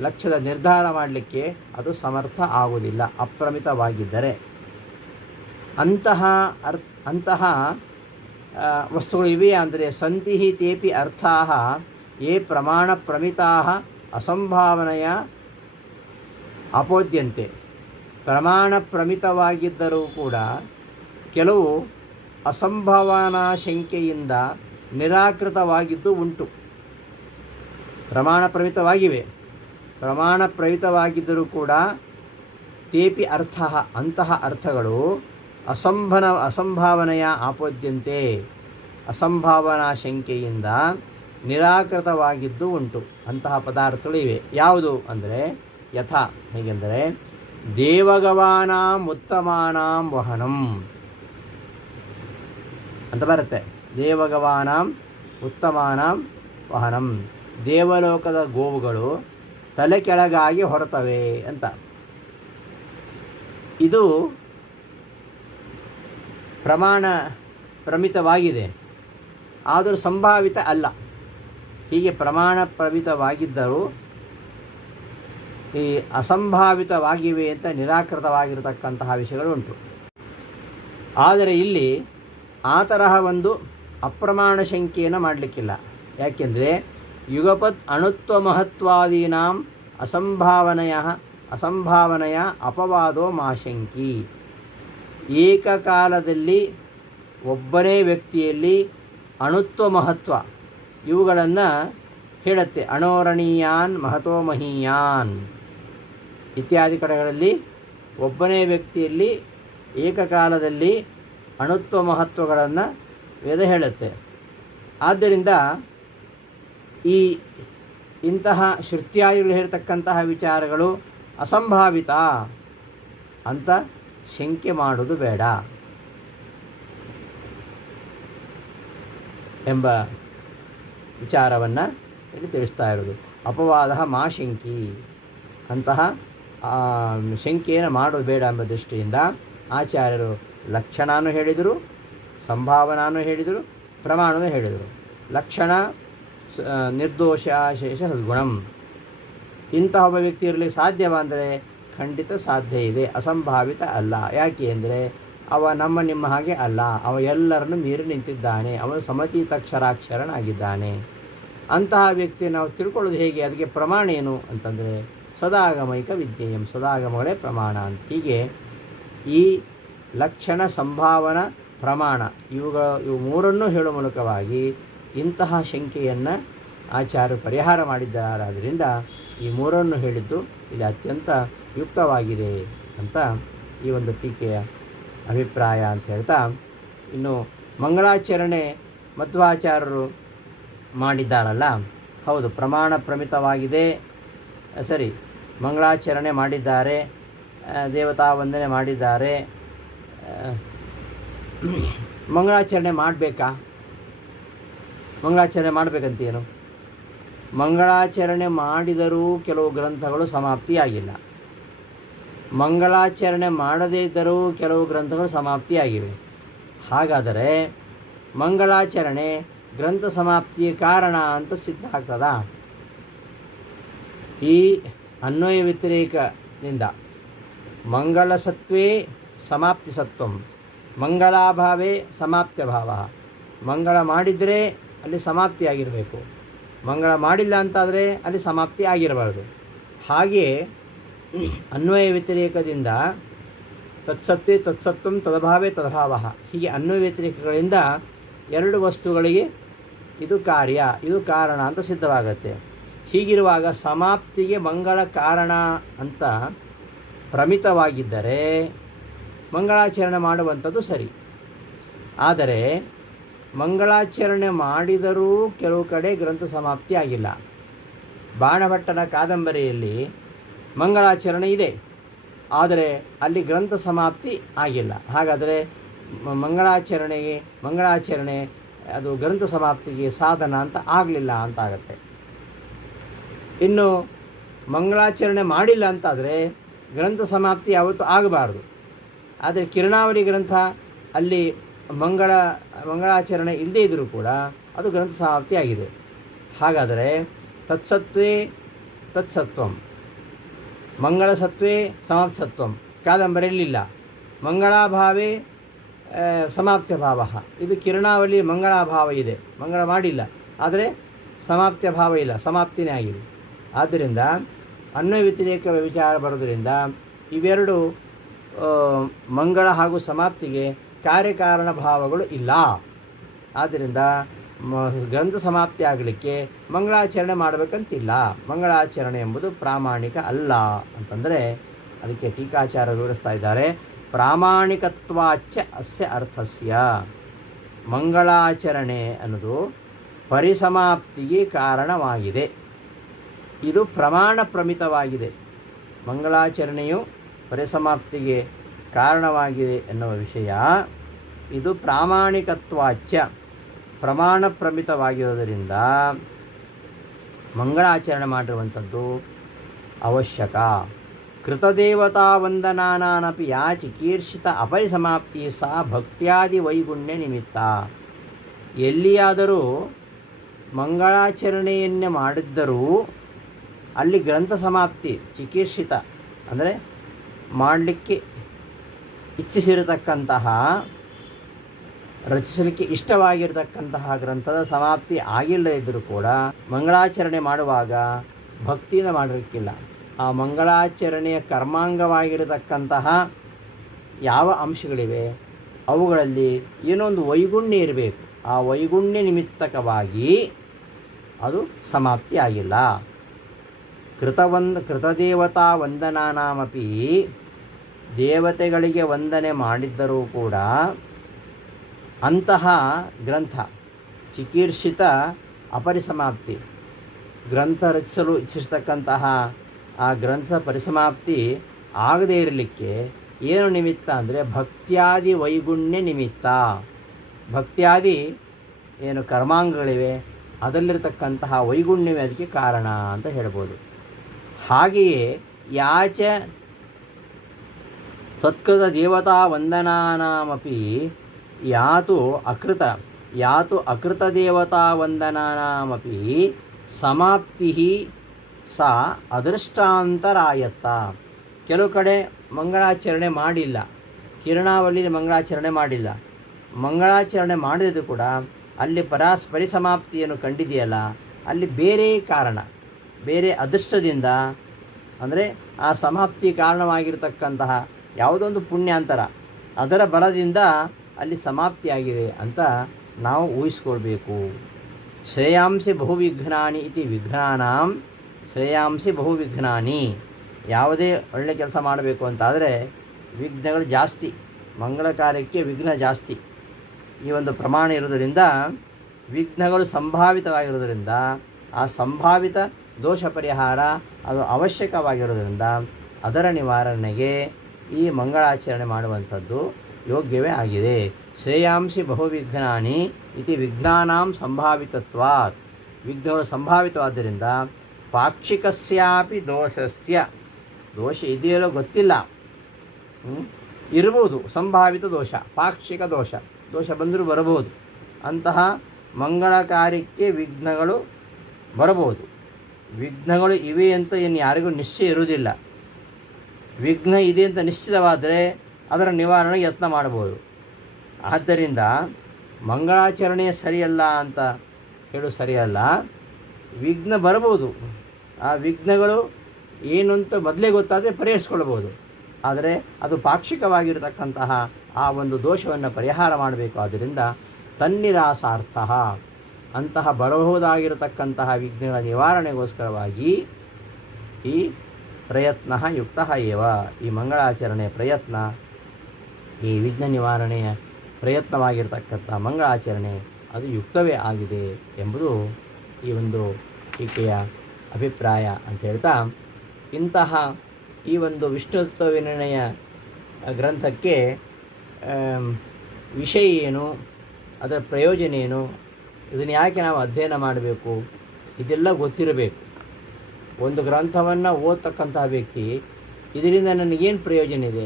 ಲಕ್ಷ್ಯದ ನಿರ್ಧಾರ ಮಾಡಲಿಕ್ಕೆ ಅದು ಸಮರ್ಥ ಆಗುವುದಿಲ್ಲ ಅಪ್ರಮಿತವಾಗಿದ್ದರೆ. ಅಂತಹ ವಸ್ತುಗಳು ಇವೆಯಾ ಅಂದರೆ ಸಂತಿ ತೇಪಿ ಅರ್ಥಾ ಯೇ ಪ್ರಮಾಣ ಪ್ರಮಿತಾ ಅಸಂಭಾವನೆಯ ಅಪೋದ್ಯಂತೆ. ಪ್ರಮಾಣ ಪ್ರಮಿತವಾಗಿದ್ದರೂ ಕೂಡ ಕೆಲವು ಅಸಂಭಾವನಾ ಶಂಕೆಯಿಂದ ನಿರಾಕೃತವಾಗಿದ್ದು ಉಂಟು. ಪ್ರಮಾಣ ಪ್ರಮಿತವಾಗಿವೆ, ಪ್ರಮಾಣ ಪ್ರಮಿತವಾಗಿದ್ದರೂ ಕೂಡ ತೇಪಿ ಅರ್ಥ, ಅಂತಹ ಅರ್ಥಗಳು ಅಸಂಭಾವನೆಯ ಆಪೋದ್ಯಂತೆ, ಅಸಂಭಾವನಾ ಶಂಕೆಯಿಂದ ನಿರಾಕೃತವಾಗಿದ್ದು ಉಂಟು. ಅಂತಹ ಪದಾರ್ಥಗಳು ಇವೆ. ಯಾವುದು ಅಂದರೆ ಯಥಾ, ಹೇಗೆಂದರೆ ದೇವಗವಾನಾಂ ಉತ್ತಮಾನಾಂ ವಹನಂ ಅಂತ ಬರುತ್ತೆ. ದೇವಗವಾನಾಂ ಉತ್ತಮಾನಾಂ ವಹನಂ, ದೇವಲೋಕದ ಗೋವುಗಳು ತಲೆ ಕೆಳಗಾಗಿ ಹೊರತವೆ ಅಂತ. ಇದು ಪ್ರಮಾಣ ಪ್ರಮಿತವಾಗಿದೆ, ಆದರೂ ಸಂಭಾವಿತ ಅಲ್ಲ. ಹೀಗೆ ಪ್ರಮಾಣ ಪ್ರಮಿತವಾಗಿದ್ದರೂ ಈ ಅಸಂಭಾವಿತವಾಗಿವೆ ಅಂತ ನಿರಾಕೃತವಾಗಿರತಕ್ಕಂತಹ ವಿಷಯಗಳು ಉಂಟು. ಆದರೆ ಇಲ್ಲಿ ಆ ತರಹ ಒಂದು ಅಪ್ರಮಾಣ ಶಂಕೆಯನ್ನು ಮಾಡಲಿಕ್ಕಿಲ್ಲ. ಯಾಕೆಂದರೆ ಯುಗಪತ್ ಅಣುತ್ವ ಮಹತ್ವಾದೀನಾಂ ಅಸಂಭಾವನೆಯ ಅಪವಾದೋ ಮಾಶಂಕಿ. ಏಕಕಾಲದಲ್ಲಿ ಒಬ್ಬನೇ ವ್ಯಕ್ತಿಯಲ್ಲಿ ಅಣುತ್ವ ಮಹತ್ವ ಇವುಗಳನ್ನು ಹೇಳುತ್ತೆ. ಅಣೋರಣೀಯಾನ್ ಮಹತೋ ಮಹೀಯಾನ್ ಇತ್ಯಾದಿ ಕಡೆಗಳಲ್ಲಿ ಒಬ್ಬನೇ ವ್ಯಕ್ತಿಯಲ್ಲಿ ಏಕಕಾಲದಲ್ಲಿ ಅಣುತ್ವ ಮಹತ್ವಗಳನ್ನು ವೇದ ಹೇಳುತ್ತೆ. ಆದ್ದರಿಂದ ಇಂತಹ ಶ್ರುತ್ಯಾದಿಗಳು ಹೇಳ್ತಕ್ಕಂತಹ ವಿಚಾರಗಳು ಅಸಂಭಾವಿತ ಅಂತ ಶಂಕೆ ಮಾಡೋದು ಬೇಡ ಎಂಬ ವಿಚಾರವನ್ನು ಇಲ್ಲಿ ತಿಳಿಸ್ತಾ ಇರೋದು. ಅಪವಾದ ಮಾ ಶಂಕಿ, ಅಂತಹ ಶಂಕೆಯನ್ನು ಮಾಡೋದು ಬೇಡ ಎಂಬ ದೃಷ್ಟಿಯಿಂದ ಆಚಾರ್ಯರು ಲಕ್ಷಣನೂ ಹೇಳಿದರು, ಸಂಭಾವನಾನೂ ಹೇಳಿದರು, ಪ್ರಮಾಣವೂ ಹೇಳಿದರು. ಲಕ್ಷಣ ನಿರ್ದೋಷ ಶೇಷ ಸದ್ಗುಣಂ. ಇಂತಹ ಒಬ್ಬ ವ್ಯಕ್ತಿ ಇರಲಿಕ್ಕೆ ಸಾಧ್ಯವ ಅಂದರೆ ಖಂಡಿತ ಸಾಧ್ಯ ಇದೆ, ಅಸಂಭಾವಿತ ಅಲ್ಲ. ಯಾಕೆ ಅಂದರೆ ಅವ ನಮ್ಮ ನಿಮ್ಮ ಹಾಗೆ ಅಲ್ಲ, ಅವ ಎಲ್ಲರನ್ನು ಮೀರಿ ನಿಂತಿದ್ದಾನೆ, ಅವನು ಸಮತೀತಕ್ಷರಾಕ್ಷರನಾಗಿದ್ದಾನೆ. ಅಂತಹ ವ್ಯಕ್ತಿ ನಾವು ತಿಳ್ಕೊಳ್ಳೋದು ಹೇಗೆ? ಅದಕ್ಕೆ ಪ್ರಮಾಣ ಏನು ಅಂತಂದರೆ ಸದಾಗಮೈಕ ವಿಜ್ಞೇಯಂ, ಸದಾಗಮಗಳೇ ಪ್ರಮಾಣ ಅಂತ. ಹೀಗೆ ಈ ಲಕ್ಷಣ, ಸಂಭಾವನ, ಪ್ರಮಾಣ ಇವು ಮೂರನ್ನೂ ಹೇಳುವ ಮೂಲಕವಾಗಿ ಇಂತಹ ಶಂಕೆಯನ್ನು ಆಚಾರ್ಯರು ಪರಿಹಾರ ಮಾಡಿದ್ದಾರಾದ್ದರಿಂದ ಈ ಮೂರನ್ನು ಹೇಳಿದ್ದು ಇಲ್ಲಿ ಅತ್ಯಂತ ಯುಕ್ತವಾಗಿದೆ ಅಂತ ಈ ಒಂದು ಟೀಕೆಯ ಅಭಿಪ್ರಾಯ ಅಂತ ಹೇಳ್ತಾ, ಇನ್ನು ಮಂಗಳಾಚರಣೆ ಮಧ್ವಾಚಾರ್ಯರು ಮಾಡಿದ್ದಾರಲ್ಲ, ಹೌದು, ಪ್ರಮಾಣ ಪ್ರಮಿತವಾಗಿದೆ, ಸರಿ, ಮಂಗಳಾಚರಣೆ ಮಾಡಿದ್ದಾರೆ, ದೇವತಾ ವಂದನೆ ಮಾಡಿದ್ದಾರೆ. ಮಂಗಳಾಚರಣೆ ಮಾಡಬೇಕಾ? ಮಂಗಳಾಚರಣೆ ಮಾಡಬೇಕಂತೇನು? ಮಂಗಳಾಚರಣೆ ಮಾಡಿದರೂ ಕೆಲವು ಗ್ರಂಥಗಳು ಸಮಾಪ್ತಿಯಾಗಿಲ್ಲ, ಮಂಗಳಾಚರಣೆ ಮಾಡದೇ ಇದ್ದರೂ ಕೆಲವು ಗ್ರಂಥಗಳು ಸಮಾಪ್ತಿಯಾಗಿವೆ. ಹಾಗಾದರೆ ಮಂಗಳಾಚರಣೆ ಗ್ರಂಥ ಸಮಾಪ್ತಿಯ ಕಾರಣ ಅಂತ ಸಿದ್ಧ ಆಗ್ತದ? ಈ ಅನ್ವಯ ವ್ಯತಿರೇಕದಿಂದ ಮಂಗಳ ಸತ್ವೇ ಸಮಾಪ್ತಿ ಸತ್ವಂ, ಮಂಗಳಾಭಾವೇ ಸಮಾಪ್ತಿಯ ಭಾವ. ಮಂಗಳ ಮಾಡಿದರೆ ಅಲ್ಲಿ ಸಮಾಪ್ತಿಯಾಗಿರಬೇಕು, ಮಂಗಳ ಮಾಡಿಲ್ಲ ಅಂತಾದರೆ ಅಲ್ಲಿ ಸಮಾಪ್ತಿ ಆಗಿರಬಾರ್ದು. ಹಾಗೆಯೇ ಅನ್ವಯ ವ್ಯತಿರೇಕದಿಂದ ತತ್ಸತ್ವೇ ತತ್ಸತ್ವಂ ತದಭಾವೇ ತದಭಾವ, ಹೀಗೆ ಅನ್ವಯ ವ್ಯತಿರೇಕಗಳಿಂದ ಎರಡು ವಸ್ತುಗಳಿಗೆ ಇದು ಕಾರ್ಯ ಇದು ಕಾರಣ ಅಂತ ಸಿದ್ಧವಾಗುತ್ತೆ. ಹೀಗಿರುವಾಗ ಸಮಾಪ್ತಿಗೆ ಮಂಗಳ ಕಾರಣ ಅಂತ ಪ್ರಮಿತವಾಗಿದ್ದರೆ ಮಂಗಳಾಚರಣೆ ಮಾಡುವಂಥದ್ದು ಸರಿ. ಆದರೆ ಮಂಗಳಾಚರಣೆ ಮಾಡಿದರೂ ಕೆಲವು ಕಡೆ ಗ್ರಂಥ ಸಮಾಪ್ತಿ ಆಗಿಲ್ಲ. ಬಾಣಭಟ್ಟನ ಕಾದಂಬರಿಯಲ್ಲಿ ಮಂಗಳಾಚರಣೆ ಇದೆ, ಆದರೆ ಅಲ್ಲಿ ಗ್ರಂಥ ಸಮಾಪ್ತಿ ಆಗಿಲ್ಲ. ಹಾಗಾದರೆ ಮಂಗಳಾಚರಣೆ ಅದು ಗ್ರಂಥ ಸಮಾಪ್ತಿಗೆ ಸಾಧನ ಅಂತ ಆಗಲಿಲ್ಲ ಅಂತ ಆಗುತ್ತೆ. ಇನ್ನು ಮಂಗಳಾಚರಣೆ ಮಾಡಿಲ್ಲ ಅಂತಾದರೆ ಗ್ರಂಥ ಸಮಾಪ್ತಿ ಯಾವತ್ತೂ ಆಗಬಾರ್ದು. ಆದರೆ ಕಿರಣಾವಳಿ ಗ್ರಂಥ ಅಲ್ಲಿ ಮಂಗಳಾಚರಣೆ ಇಲ್ಲದೇ ಇದ್ದರೂ ಕೂಡ ಅದು ಗ್ರಂಥ ಸಮಾಪ್ತಿ ಆಗಿದೆ. ಹಾಗಾದರೆ ತತ್ಸತ್ವೇ ತತ್ಸತ್ವಂ, ಮಂಗಳಸತ್ವೇ ಸಮಾಪ್ತಸತ್ವಂ ಕಾದಂಬರಿಯಲ್ಲಿಲ್ಲ. ಮಂಗಳಾಭಾವೇ ಸಮಾಪ್ತಿಯ ಭಾವ, ಇದು ಕಿರಣಾವಳಿ ಮಂಗಳಾಭಾವ ಇದೆ, ಮಂಗಳ ಮಾಡಿಲ್ಲ, ಆದರೆ ಸಮಾಪ್ತಿಯ ಭಾವ ಇಲ್ಲ, ಸಮಾಪ್ತಿನೇ ಆಗಿದೆ. ಆದ್ದರಿಂದ ಅನ್ವಯ ವ್ಯತಿರೇಕ ವಿಚಾರ ಬರೋದರಿಂದ ಇವೆರಡು ಮಂಗಳ ಹಾಗೂ ಸಮಾಪ್ತಿಗೆ ಕಾರ್ಯಕಾರಣ ಭಾವಗಳು ಇಲ್ಲ. ಆದ್ದರಿಂದ ಗ್ರಂಥ ಸಮಾಪ್ತಿ ಆಗಲಿಕ್ಕೆ ಮಂಗಳಾಚರಣೆ ಮಾಡಬೇಕಂತಿಲ್ಲ. ಮಂಗಳಾಚರಣೆ ಎಂಬುದು ಪ್ರಾಮಾಣಿಕ ಅಲ್ಲ ಅಂತಂದರೆ ಅದಕ್ಕೆ ಟೀಕಾಚಾರ್ಯರು ವಿವರಿಸ್ತಾ ಇದ್ದಾರೆ. ಪ್ರಾಮಾಣಿಕತ್ವಾಚ್ಚ ಅಸ್ಯ ಅರ್ಥಸ್ಯ. ಮಂಗಳಾಚರಣೆ ಅನ್ನೋದು ಪರಿಸಮಾಪ್ತಿಗೆ ಕಾರಣವಾಗಿದೆ. ಇದು ಪ್ರಮಾಣ ಪ್ರಮಿತವಾಗಿದೆ. ಮಂಗಳಾಚರಣೆಯು ಪರಿಸಮಾಪ್ತಿಗೆ ಕಾರಣವಾಗಿದೆ ಎನ್ನುವ ವಿಷಯ ಇದು ಪ್ರಾಮಾಣಿಕತ್ವಾಚ್ಯ ಪ್ರಮಾಣ ಪ್ರಮಿತವಾಗಿರೋದರಿಂದ ಮಂಗಳಾಚರಣೆ ಮಾಡಿರುವಂಥದ್ದು ಅವಶ್ಯಕ. ಕೃತದೇವತಾ ವಂದನಾನಾನಪಿ ಯಾ ಚಿಕೀರ್ಷಿತ ಅಪರಿಸಮಾಪ್ತಿ ಸಾ ಭಕ್ತ್ಯಾದಿ ವೈಗುಣ್ಯ ನಿಮಿತ್ತ. ಎಲ್ಲಿಯಾದರೂ ಮಂಗಳಾಚರಣೆಯನ್ನೇ ಮಾಡಿದ್ದರೂ ಅಲ್ಲಿ ಗ್ರಂಥ ಸಮಾಪ್ತಿ ಚಿಕೀರ್ಷಿತ ಅಂದರೆ ಮಾಡಲಿಕ್ಕೆ ಇಚ್ಛಿಸಿರತಕ್ಕಂತಹ ರಚಿಸಲಿಕ್ಕೆ ಇಷ್ಟವಾಗಿರತಕ್ಕಂತಹ ಗ್ರಂಥದ ಸಮಾಪ್ತಿ ಆಗಿಲ್ಲದಿದ್ದರೂ ಕೂಡ ಮಂಗಳಾಚರಣೆ ಮಾಡುವಾಗ ಭಕ್ತಿಯಿಂದ ಮಾಡಲಿಕ್ಕಿಲ್ಲ. ಆ ಮಂಗಳಾಚರಣೆಯ ಕರ್ಮಾಂಗವಾಗಿರತಕ್ಕಂತಹ ಯಾವ ಅಂಶಗಳಿವೆ ಅವುಗಳಲ್ಲಿ ಏನೋ ಒಂದು ವೈಗುಣ್ಯ ಇರಬೇಕು. ಆ ವೈಗುಣ್ಯ ನಿಮಿತ್ತಕವಾಗಿ ಅದು ಸಮಾಪ್ತಿ ಆಗಿಲ್ಲ. ಕೃತದೇವತಾ ವಂದನಾನಾಮಪಿ ದೇವತೆಗಳಿಗೆ ವಂದನೆ ಮಾಡಿದ್ದರೂ ಕೂಡ ಅಂತಹ ಗ್ರಂಥ ಚಿಕೀರ್ಷಿತ ಅಪರಿಸಮಾಪ್ತಿ ಗ್ರಂಥ ರಚಿಸಲು ಇಚ್ಛಿಸ್ತಕ್ಕಂತಹ ಆ ಗ್ರಂಥ ಪರಿಸಮಾಪ್ತಿ ಆಗದೇ ಇರಲಿಕ್ಕೆ ಏನು ನಿಮಿತ್ತ ಅಂದರೆ ಭಕ್ತ್ಯಾದಿ ವೈಗುಣ್ಯ ನಿಮಿತ್ತ. ಭಕ್ತ್ಯಾದಿ ಏನು ಕರ್ಮಾಂಗಗಳಿವೆ ಅದರಲ್ಲಿರತಕ್ಕಂತಹ ವೈಗುಣ್ಯವೇ ಅದಕ್ಕೆ ಕಾರಣ ಅಂತ ಹೇಳ್ಬೋದು. ಹಾಗೆಯೇ ಯಾಚ ತತ್ಕೃತ ದೇವತಾ ವಂದನಾನಾಮಪಿ ಯಾತು ಅಕೃತ ದೇವತಾ ವಂದನಾನಾಮಪಿ ಸಮಾಪ್ತಿ ಸಾ ಅದೃಷ್ಟಾಂತರಾಯತ್ತ. ಕೆಲವು ಕಡೆ ಮಂಗಳಾಚರಣೆ ಮಾಡಿಲ್ಲ, ಕಿರಣಾವಳಿ ಮಂಗಳಾಚರಣೆ ಮಾಡಿಲ್ಲ, ಮಂಗಳಾಚರಣೆ ಮಾಡಿದರೂ ಕೂಡ ಅಲ್ಲಿ ಪರಿಸಮಾಪ್ತಿಯನ್ನು ಕಂಡಿದೆಯಲ್ಲ, ಅಲ್ಲಿ ಬೇರೆ ಕಾರಣ, ಬೇರೆ ಅದೃಷ್ಟದಿಂದ ಅಂದರೆ ಆ ಸಮಾಪ್ತಿ ಕಾರಣವಾಗಿರ್ತಕ್ಕಂತಹ ಯಾವುದೊಂದು ಪುಣ್ಯಾಂತರ ಅದರ ಬಲದಿಂದ ಅಲ್ಲಿ ಸಮಾಪ್ತಿಯಾಗಿದೆ ಅಂತ ನಾವು ಊಹಿಸ್ಕೊಳ್ಬೇಕು. ಶ್ರೇಯಾಂಸಿ ಬಹುವಿಘ್ನಾನಿ ಇತಿ ವಿಘ್ನಾನಾಂ ಶ್ರೇಯಾಂಸಿ ಬಹುವಿಘ್ನಾನಿ. ಯಾವುದೇ ಒಳ್ಳೆ ಕೆಲಸ ಮಾಡಬೇಕು ಅಂತಾದರೆ ವಿಘ್ನಗಳು ಜಾಸ್ತಿ, ಮಂಗಳ ಕಾರ್ಯಕ್ಕೆ ವಿಘ್ನ ಜಾಸ್ತಿ. ಈ ಒಂದು ಪ್ರಮಾಣ ಇರೋದರಿಂದ ವಿಘ್ನಗಳು ಸಂಭಾವಿತವಾಗಿರೋದರಿಂದ ಆ ಸಂಭಾವಿತ ದೋಷ ಪರಿಹಾರ ಅದು ಅವಶ್ಯಕವಾಗಿರೋದರಿಂದ ಅದರ ನಿವಾರಣೆಗೆ ಈ ಮಂಗಳಾಚರಣೆ ಮಾಡುವಂಥದ್ದು ಯೋಗ್ಯವೇ ಆಗಿದೆ. ಶ್ರೇಯಾಂಸಿ ಬಹುವಿಘ್ನಾನಿ ಇತಿ ವಿಘ್ನಾನಾಂ ಸಂಭಾವಿತತ್ವಾತ್. ವಿಘ್ನಗಳು ಸಂಭಾವಿತವಾದ್ದರಿಂದ ಪಾಕ್ಷಿಕಸ್ಯಾಪಿ ದೋಷಸ್ಯ, ದೋಷ ಇದೆಯೋ ಗೊತ್ತಿಲ್ಲ, ಇರಬಹುದು ಸಂಭಾವಿತ ದೋಷ, ಪಾಕ್ಷಿಕ ದೋಷ ಬಂದರೂ ಬರಬಹುದು. ಅಂತಹ ಮಂಗಳ ಕಾರ್ಯಕ್ಕೆ ವಿಘ್ನಗಳು ಬರಬಹುದು. ವಿಘ್ನಗಳು ಇವೆ ಅಂತ ಏನು ಯಾರಿಗೂ ನಿಶ್ಚಯ ಇರುವುದಿಲ್ಲ. ವಿಘ್ನ ಇದೆ ಅಂತ ನಿಶ್ಚಿತವಾದರೆ ಅದರ ನಿವಾರಣೆಗೆ ಯತ್ನ ಮಾಡಬಹುದು. ಆದ್ದರಿಂದ ಮಂಗಳಾಚರಣೆ ಸರಿಯಲ್ಲ ಅಂತ ಹೇಳೋದು ಸರಿಯಲ್ಲ. ವಿಘ್ನ ಬರಬಹುದು, ಆ ವಿಘ್ನಗಳು ಏನು ಅಂತ ಮೊದಲೇ ಗೊತ್ತಾದರೆ ಪರಿಹರಿಸ್ಕೊಳ್ಬೋದು. ಆದರೆ ಅದು ಪಾಕ್ಷಿಕವಾಗಿರತಕ್ಕಂತಹ ಆ ಒಂದು ದೋಷವನ್ನು ಪರಿಹಾರ ಮಾಡಬೇಕು. ಆದ್ದರಿಂದ ತನ್ನಿರಾಸಾರ್ಥ ಅಂತಹ ಬರಬಹುದಾಗಿರತಕ್ಕಂತಹ ವಿಘ್ನಗಳ ನಿವಾರಣೆಗೋಸ್ಕರವಾಗಿ ಈ ಪ್ರಯತ್ನ ಯುಕ್ತ ಏವ. ಈ ಮಂಗಳಾಚರಣೆಯ ಪ್ರಯತ್ನ, ಈ ವಿಘ್ನ ನಿವಾರಣೆಯ ಪ್ರಯತ್ನವಾಗಿರ್ತಕ್ಕಂಥ ಮಂಗಳಾಚರಣೆ ಅದು ಯುಕ್ತವೇ ಆಗಿದೆ ಎಂಬುದು ಈ ಒಂದು ಟೀಕೆಯ ಅಭಿಪ್ರಾಯ ಅಂತ ಹೇಳ್ತಾ, ಇಂತಹ ಈ ಒಂದು ವಿಷ್ಣು ತತ್ವ ವಿನಿರ್ಣಯ ಗ್ರಂಥಕ್ಕೆ ವಿಷಯ ಏನು, ಅದರ ಪ್ರಯೋಜನ ಏನು, ಇದನ್ನು ಯಾಕೆ ನಾವು ಅಧ್ಯಯನ ಮಾಡಬೇಕು, ಇದೆಲ್ಲ ಗೊತ್ತಿರಬೇಕು. ಒಂದು ಗ್ರಂಥವನ್ನು ಓದ್ತಕ್ಕಂತಹ ವ್ಯಕ್ತಿ ಇದರಿಂದ ನನಗೇನು ಪ್ರಯೋಜನ ಇದೆ,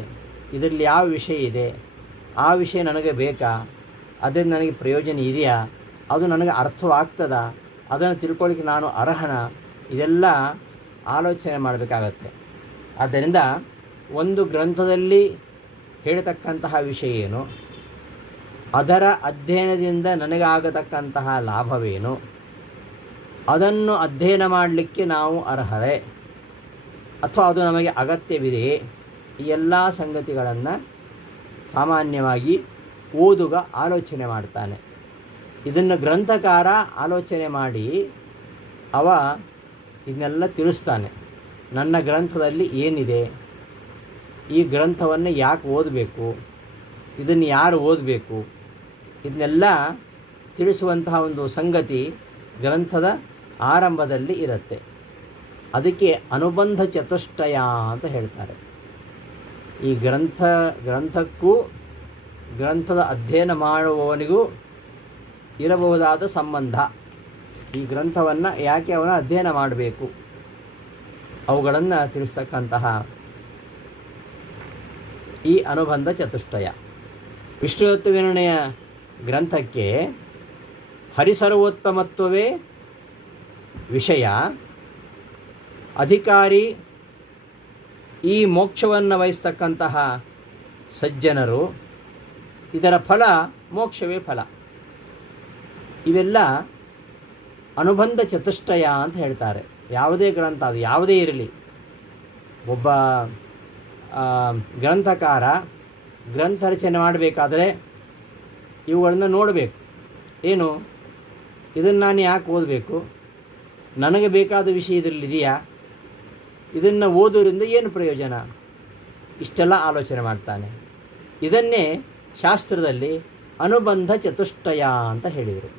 ಇದರಲ್ಲಿ ಯಾವ ವಿಷಯ ಇದೆ, ಆ ವಿಷಯ ನನಗೆ ಬೇಕಾ, ಅದರಿಂದ ನನಗೆ ಪ್ರಯೋಜನ ಇದೆಯಾ, ಅದು ನನಗೆ ಅರ್ಥವಾಗ್ತದಾ, ಅದನ್ನು ತಿಳ್ಕೊಳ್ಳಿಕ್ಕೆ ನಾನು ಅರ್ಹನ, ಇದೆಲ್ಲ ಆಲೋಚನೆ ಮಾಡಬೇಕಾಗತ್ತೆ. ಆದ್ದರಿಂದ ಒಂದು ಗ್ರಂಥದಲ್ಲಿ ಹೇಳತಕ್ಕಂತಹ ವಿಷಯ ಏನು, ಅದರ ಅಧ್ಯಯನದಿಂದ ನನಗಾಗತಕ್ಕಂತಹ ಲಾಭವೇನು, ಅದನ್ನು ಅಧ್ಯಯನ ಮಾಡಲಿಕ್ಕೆ ನಾವು ಅರ್ಹರೇ ಅಥವಾ ಅದು ನಮಗೆ ಅಗತ್ಯವಿದೆಯೇ, ಈ ಎಲ್ಲ ಸಂಗತಿಗಳನ್ನು ಸಾಮಾನ್ಯವಾಗಿ ಓದುಗ ಆಲೋಚನೆ ಮಾಡ್ತಾನೆ. ಇದನ್ನು ಗ್ರಂಥಕಾರ ಆಲೋಚನೆ ಮಾಡಿ ಇದನ್ನೆಲ್ಲ ತಿಳಿಸ್ತಾನೆ. ನನ್ನ ಗ್ರಂಥದಲ್ಲಿ ಏನಿದೆ, ಈ ಗ್ರಂಥವನ್ನು ಯಾಕೆ ಓದಬೇಕು, ಇದನ್ನು ಯಾರು ಓದಬೇಕು, ಇದನ್ನೆಲ್ಲ ತಿಳಿಸುವಂತಹ ಒಂದು ಸಂಗತಿ ಗ್ರಂಥದ ಆರಂಭದಲ್ಲಿ ಇರುತ್ತೆ. ಅದಕ್ಕೆ ಅನುಬಂಧ ಚತುಷ್ಟಯ ಅಂತ ಹೇಳ್ತಾರೆ. ಈ ಗ್ರಂಥಕ್ಕೂ ಗ್ರಂಥದ ಅಧ್ಯಯನ ಮಾಡುವವನಿಗೂ ಇರಬಹುದಾದ ಸಂಬಂಧ, ಈ ಗ್ರಂಥವನ್ನು ಯಾಕೆ ಅವನ ಅಧ್ಯಯನ ಮಾಡಬೇಕು, ಅವುಗಳನ್ನು ತಿಳಿಸ್ತಕ್ಕಂತಹ ಈ ಅನುಬಂಧ ಚತುಷ್ಟಯ. ವಿಷ್ಣುತತ್ವ ವಿವರಣೆಯ ಗ್ರಂಥಕ್ಕೆ ಹರಿಸರ್ವೋತ್ತಮತ್ವವೇ ವಿಷಯ, ಅಧಿಕಾರಿ ಈ ಮೋಕ್ಷವನ್ನು ವಹಿಸ್ತಕ್ಕಂತಹ ಸಜ್ಜನರು, ಇದರ ಫಲ ಮೋಕ್ಷವೇ ಫಲ. ಇವೆಲ್ಲ ಅನುಬಂಧ ಚತುಷ್ಟಯ ಅಂತ ಹೇಳ್ತಾರೆ. ಯಾವುದೇ ಗ್ರಂಥ, ಅದು ಯಾವುದೇ ಇರಲಿ, ಒಬ್ಬ ಗ್ರಂಥಕಾರ ಗ್ರಂಥ ರಚನೆ ಮಾಡಬೇಕಾದ್ರೆ ಇವುಗಳನ್ನು ನೋಡಬೇಕು. ಏನು, ಇದನ್ನು ನಾನು ಯಾಕೆ ಓದಬೇಕು, ನನಗೆ ಬೇಕಾದ ವಿಷಯ ಇದರಲ್ಲಿದೆಯಾ, ಇದನ್ನು ಓದೋದ್ರಿಂದ ಏನು ಪ್ರಯೋಜನ, ಇಷ್ಟೆಲ್ಲ ಆಲೋಚನೆ ಮಾಡ್ತಾನೆ. ಇದನ್ನೇ ಶಾಸ್ತ್ರದಲ್ಲಿ ಅನುಬಂಧ ಚತುಷ್ಟಯ ಅಂತ ಹೇಳಿದರು.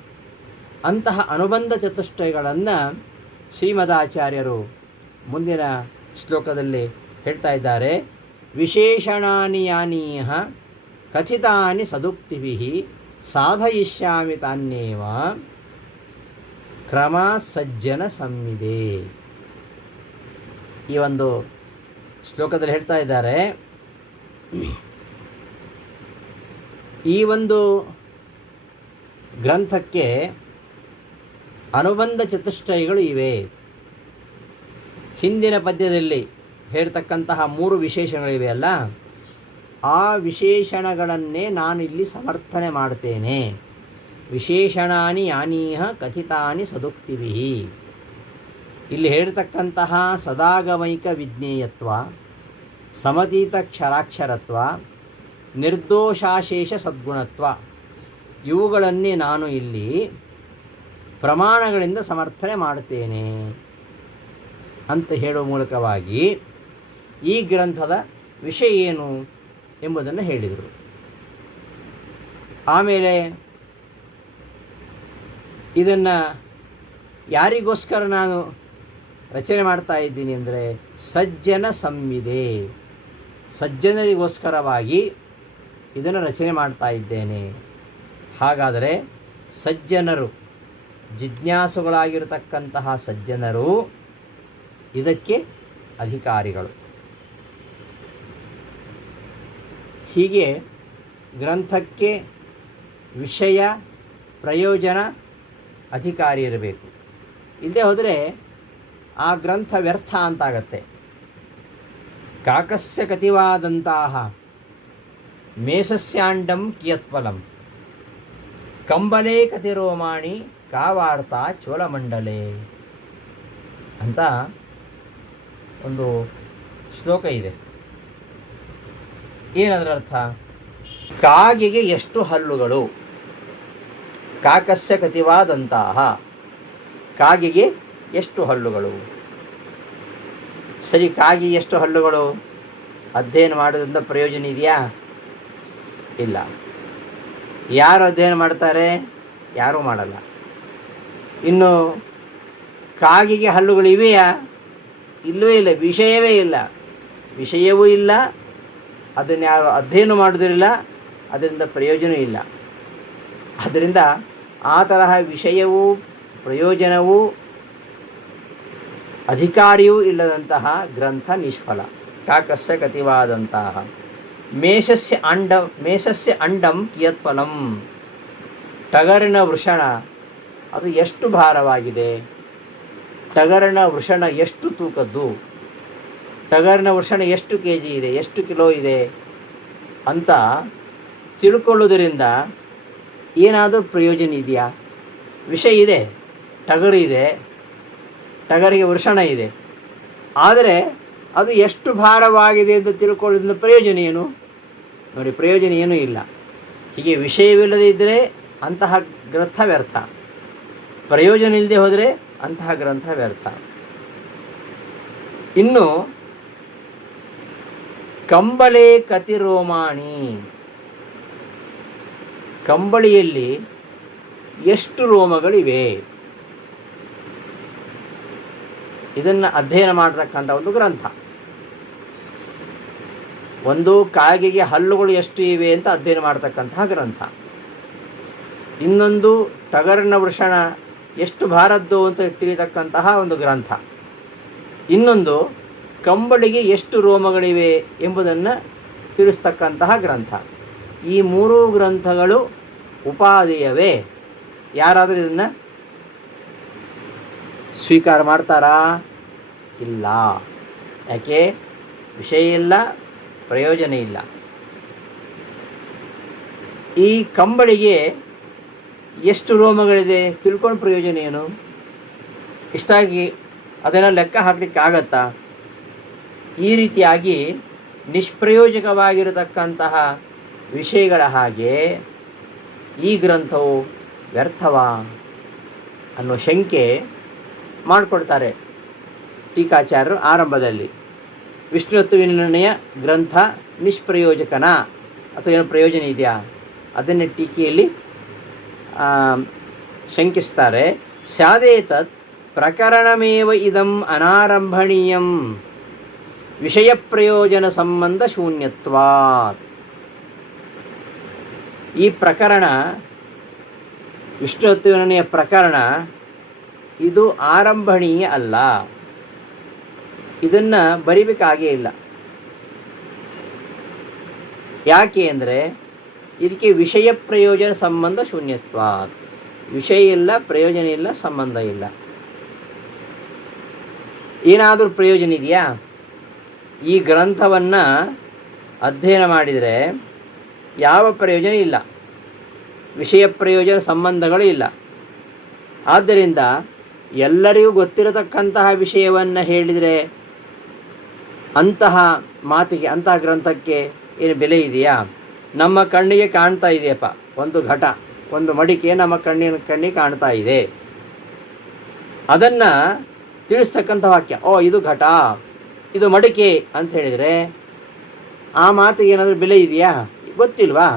ಅಂತಹ ಅನುಬಂಧ ಚತುಷ್ಟಯಗಳನ್ನು ಶ್ರೀಮದಾಚಾರ್ಯರು ಮುಂದಿನ ಶ್ಲೋಕದಲ್ಲಿ ಹೇಳ್ತಾ ಇದ್ದಾರೆ. ವಿಶೇಷಣಾನಿ ಯಾನೀಹ ಕಥಿತಾನಿ ಸದುಕ್ತಿಭಿಃ ಸಾಧಯಿಷ್ಯಾಮಿ ತಾನ್ಯೇವ ಕ್ರಮ ಸಜ್ಜನ ಸಂವಿದೆ. ಈ ಒಂದು ಶ್ಲೋಕದಲ್ಲಿ ಹೇಳ್ತಾ ಇದ್ದಾರೆ, ಈ ಒಂದು ಗ್ರಂಥಕ್ಕೆ ಅನುಬಂಧ ಚತುಷ್ಟಯಗಳು ಇವೆ. ಹಿಂದಿನ ಪದ್ಯದಲ್ಲಿ ಹೇಳ್ತಕ್ಕಂತಹ 3 ವಿಶೇಷಣಗಳಿವೆ ಅಲ್ಲ, ಆ ವಿಶೇಷಣಗಳನ್ನೇ ನಾನು ಇಲ್ಲಿ ಸಮರ್ಥನೆ ಮಾಡ್ತೇನೆ. ವಿಶೇಷಣಾನಿ ಯಾನೀಹ ಕಥಿತಾನಿ ಸದುಕ್ತಿಭಿಃ. ಇಲ್ಲಿ ಹೇಳ್ತಕ್ಕಂತಹ ಸದಾಗಮೈಕ ವಿಜ್ಞೇಯತ್ವ, ಸಮತೀತ ಕ್ಷರಾಕ್ಷರತ್ವ, ನಿರ್ದೋಷಾಶೇಷ ಸದ್ಗುಣತ್ವ, ಇವುಗಳನ್ನೇ ನಾನು ಇಲ್ಲಿ ಪ್ರಮಾಣಗಳಿಂದ ಸಮರ್ಥನೆ ಮಾಡುತ್ತೇನೆ ಅಂತ ಹೇಳುವ ಮೂಲಕವಾಗಿ ಈ ಗ್ರಂಥದ ವಿಷಯ ಏನು ಎಂಬುದನ್ನು ಹೇಳಿದರು. ಆಮೇಲೆ ಇದನ್ನು ಯಾರಿಗೋಸ್ಕರ ನಾನು ರಚನೆ ಮಾಡ್ತಾ ಇದ್ದೀನಿ ಅಂದರೆ ಸಜ್ಜನ ಸಂವಿದೆ, ಸಜ್ಜನರಿಗೋಸ್ಕರವಾಗಿ ಇದನ್ನು ರಚನೆ ಮಾಡ್ತಾ ಇದ್ದೇನೆ. ಹಾಗಾದರೆ ಸಜ್ಜನರು, ಜಿಜ್ಞಾಸುಗಳಾಗಿರತಕ್ಕಂತಹ ಸಜ್ಜನರು ಇದಕ್ಕೆ ಅಧಿಕಾರಿಗಳು. ಹೀಗೆ ಗ್ರಂಥಕ್ಕೆ ವಿಷಯ, ಪ್ರಯೋಜನ, ಅಧಿಕಾರಿ ಇರಬೇಕು. ಇಲ್ಲದೆ ಹೋದರೆ ಆ ಗ್ರಂಥ ವ್ಯರ್ಥ ಅಂತಾಗತ್ತೆ. ಕಾಕಸ್ಯ ಕತಿವಾದಂತಹ ಮೇಷಸ್ಯಾಂಡಂ ಕಿಯತ್ಫಲಂ ಕಂಬಲೇ ಕತಿರೋಮಾಣಿ ಕಾವಾರ್ತಾ ಚೋಳಮಂಡಲೇ ಅಂತ ಒಂದು ಶ್ಲೋಕ ಇದೆ. ಏನದರ ಅರ್ಥ? ಕಾಗೆಗೆ ಎಷ್ಟು ಹಲ್ಲುಗಳು, ಕಾಕಸ್ಯ ಕತಿವಾದಂತಹ ಕಾಗೆಗೆ ಎಷ್ಟು ಹಲ್ಲುಗಳು. ಸರಿ, ಕಾಗೆ ಎಷ್ಟು ಹಲ್ಲುಗಳು ಅಧ್ಯಯನ ಮಾಡೋದ್ರಿಂದ ಪ್ರಯೋಜನ ಇದೆಯಾ? ಇಲ್ಲ. ಯಾರು ಅಧ್ಯಯನ ಮಾಡ್ತಾರೆ? ಯಾರೂ ಮಾಡಲ್ಲ. ಇನ್ನು ಕಾಗೆಗೆ ಹಲ್ಲುಗಳು ಇವೆಯಾ? ಇಲ್ಲವೇ ಇಲ್ಲ. ವಿಷಯವೇ ಇಲ್ಲ, ವಿಷಯವೂ ಇಲ್ಲ, ಅದನ್ನು ಯಾರು ಅಧ್ಯಯನ ಮಾಡೋದಿಲ್ಲ, ಅದರಿಂದ ಪ್ರಯೋಜನ ಇಲ್ಲ. ಆದ್ದರಿಂದ ಆ ತರಹ ವಿಷಯವೂ ಪ್ರಯೋಜನವೂ ಅಧಿಕಾರಿಯೂ ಇಲ್ಲದಂತಹ ಗ್ರಂಥ ನಿಷ್ಫಲ. ಕಾಕಸ್ಯ ಕತಿವಾದಂತಹ ಮೇಷಸ್ಯ ಅಂಡಂ ಕಿಯತ್ಫಲಂ. ಟಗರಿನ ವೃಷಣ ಅದು ಎಷ್ಟು ಭಾರವಾಗಿದೆ, ಟಗರಿನ ವೃಷಣ ಎಷ್ಟು ತೂಕದ್ದು, ಟಗರಿನ ವೃಷಣ ಎಷ್ಟು kg ಇದೆ, ಎಷ್ಟು ಕಿಲೋ ಇದೆ ಅಂತ ತಿಳ್ಕೊಳ್ಳೋದರಿಂದ ಏನಾದರೂ ಪ್ರಯೋಜನ ಇದೆಯಾ? ವಿಷಯ ಇದೆ, ಟಗರು ಇದೆ, ಟಗರಿಗೆ ವೃಷಣ ಇದೆ, ಆದರೆ ಅದು ಎಷ್ಟು ಭಾರವಾಗಿದೆ ಅಂತ ತಿಳ್ಕೊಳ್ಳೋದ್ರಿಂದ ಪ್ರಯೋಜನ ಏನು? ನೋಡಿ, ಪ್ರಯೋಜನ ಏನೂ ಇಲ್ಲ. ಹೀಗೆ ವಿಷಯವಿಲ್ಲದೆ ಇದ್ದರೆ ಅಂತಹ ಗ್ರಂಥ ವ್ಯರ್ಥ, ಪ್ರಯೋಜನ ಇಲ್ಲದೆ ಹೋದರೆ ಅಂತಹ ಗ್ರಂಥ ವ್ಯರ್ಥ. ಇನ್ನು ಕಂಬಳೆ ಕತಿರೋಮಾಣಿ, ಕಂಬಳಿಯಲ್ಲಿ ಎಷ್ಟು ರೋಮಗಳಿವೆ, ಇದನ್ನು ಅಧ್ಯಯನ ಮಾಡತಕ್ಕಂಥ ಒಂದು ಗ್ರಂಥ. ಒಂದು ಕಾಗೆಗೆ ಹಲ್ಲುಗಳು ಎಷ್ಟು ಇವೆ ಅಂತ ಅಧ್ಯಯನ ಮಾಡತಕ್ಕಂತಹ ಗ್ರಂಥ. ಇನ್ನೊಂದು ಟಗರಿನ ವೃಷಣ ಎಷ್ಟು ಭಾರದ್ದು ಅಂತ ತಿಳಿತಕ್ಕಂತಹ ಒಂದು ಗ್ರಂಥ. ಇನ್ನೊಂದು ಕಂಬಳಿಗೆ ಎಷ್ಟು ರೋಮಗಳಿವೆ ಎಂಬುದನ್ನು ತಿಳಿಸ್ತಕ್ಕಂತಹ ಗ್ರಂಥ. ಈ ಮೂರೂ ಗ್ರಂಥಗಳು ಉಪಾದೇಯವೇ? ಯಾರಾದರೂ ಇದನ್ನು ಸ್ವೀಕಾರ ಮಾಡ್ತಾರಾ? ಇಲ್ಲ. ಯಾಕೆ? ವಿಷಯ ಇಲ್ಲ, ಪ್ರಯೋಜನ ಇಲ್ಲ. ಈ ಕಂಬಳಿಗೆ ಎಷ್ಟು ರೋಮಗಳಿದೆ ತಿಳ್ಕೊಂಡು ಪ್ರಯೋಜನ ಏನು? ಇಷ್ಟಾಗಿ ಅದನ್ನು ಲೆಕ್ಕ ಹಾಕಲಿಕ್ಕಾಗತ್ತಾ? ಈ ರೀತಿಯಾಗಿ ನಿಷ್ಪ್ರಯೋಜಕವಾಗಿರತಕ್ಕಂತಹ ವಿಷಯಗಳ ಹಾಗೆ ಈ ಗ್ರಂಥವು ವ್ಯರ್ಥವಾ ಅನ್ನೋ ಶಂಕೆ ಮಾಡಿಕೊಡ್ತಾರೆ ಟೀಕಾಚಾರ್ಯರು ಆರಂಭದಲ್ಲಿ. ವಿಷ್ಣುತ್ವ ನಿರ್ಣಯ ಗ್ರಂಥ ನಿಷ್ಪ್ರಯೋಜಕನ ಅಥವಾ ಏನು ಪ್ರಯೋಜನ ಇದೆಯಾ ಅದನ್ನೇ ಟೀಕೆಯಲ್ಲಿ ಶಂಕಿಸ್ತಾರೆ. ಸ್ಯಾದೇತತ್ ಪ್ರಕರಣಮೇವ ಇದಂ ಅನಾರಂಭಣೀಯಂ ವಿಷಯ ಪ್ರಯೋಜನ ಸಂಬಂಧ ಶೂನ್ಯತ್ವಾತ್. ಈ ಪ್ರಕರಣ, ವಿಷ್ಣುತ್ವ ನಿರ್ಣಯ ಪ್ರಕರಣ, ಇದು ಆರಂಭಣೀಯ ಅಲ್ಲ. ಇದನ್ನು ಬರಿಬೇಕಾಗೇ ಇಲ್ಲ. ಯಾಕೆ ಅಂದರೆ ಇದಕ್ಕೆ ವಿಷಯ ಪ್ರಯೋಜನ ಸಂಬಂಧ ಶೂನ್ಯತ್ವ. ವಿಷಯ ಇಲ್ಲ, ಪ್ರಯೋಜನ ಇಲ್ಲ, ಸಂಬಂಧ ಇಲ್ಲ. ಏನಾದರೂ ಪ್ರಯೋಜನ ಇದೆಯಾ? ಈ ಗ್ರಂಥವನ್ನು ಅಧ್ಯಯನ ಮಾಡಿದರೆ ಯಾವ ಪ್ರಯೋಜನ ಇಲ್ಲ, ವಿಷಯ ಪ್ರಯೋಜನ ಸಂಬಂಧಗಳು ಇಲ್ಲ. ಆದ್ದರಿಂದ ಎಲ್ಲರಿಗೂ ಗೊತ್ತಿರತಕ್ಕಂತಹ ವಿಷಯವನ್ನು ಹೇಳಿದರೆ ಅಂತಹ ಮಾತಿಗೆ, ಅಂತಹ ಗ್ರಂಥಕ್ಕೆ ಏನು ಬೆಲೆ ಇದೆಯಾ? ನಮ್ಮ ಕಣ್ಣಿಗೆ ಕಾಣ್ತಾ ಇದೆಯಪ್ಪ ಒಂದು ಘಟ, ಒಂದು ಮಡಿಕೆ ನಮ್ಮ ಕಣ್ಣಿಗೆ ಕಾಣ್ತಾ ಇದೆ. ಅದನ್ನು ತಿಳಿಸ್ತಕ್ಕಂಥ ವಾಕ್ಯ, ಓ ಇದು ಘಟ, ಇದು ಮಡಿಕೆ ಅಂತ ಹೇಳಿದರೆ ಆ ಮಾತಿಗೆ ಏನಾದರೂ ಬೆಲೆ ಇದೆಯಾ? ಗೊತ್ತಿಲ್ವಾ?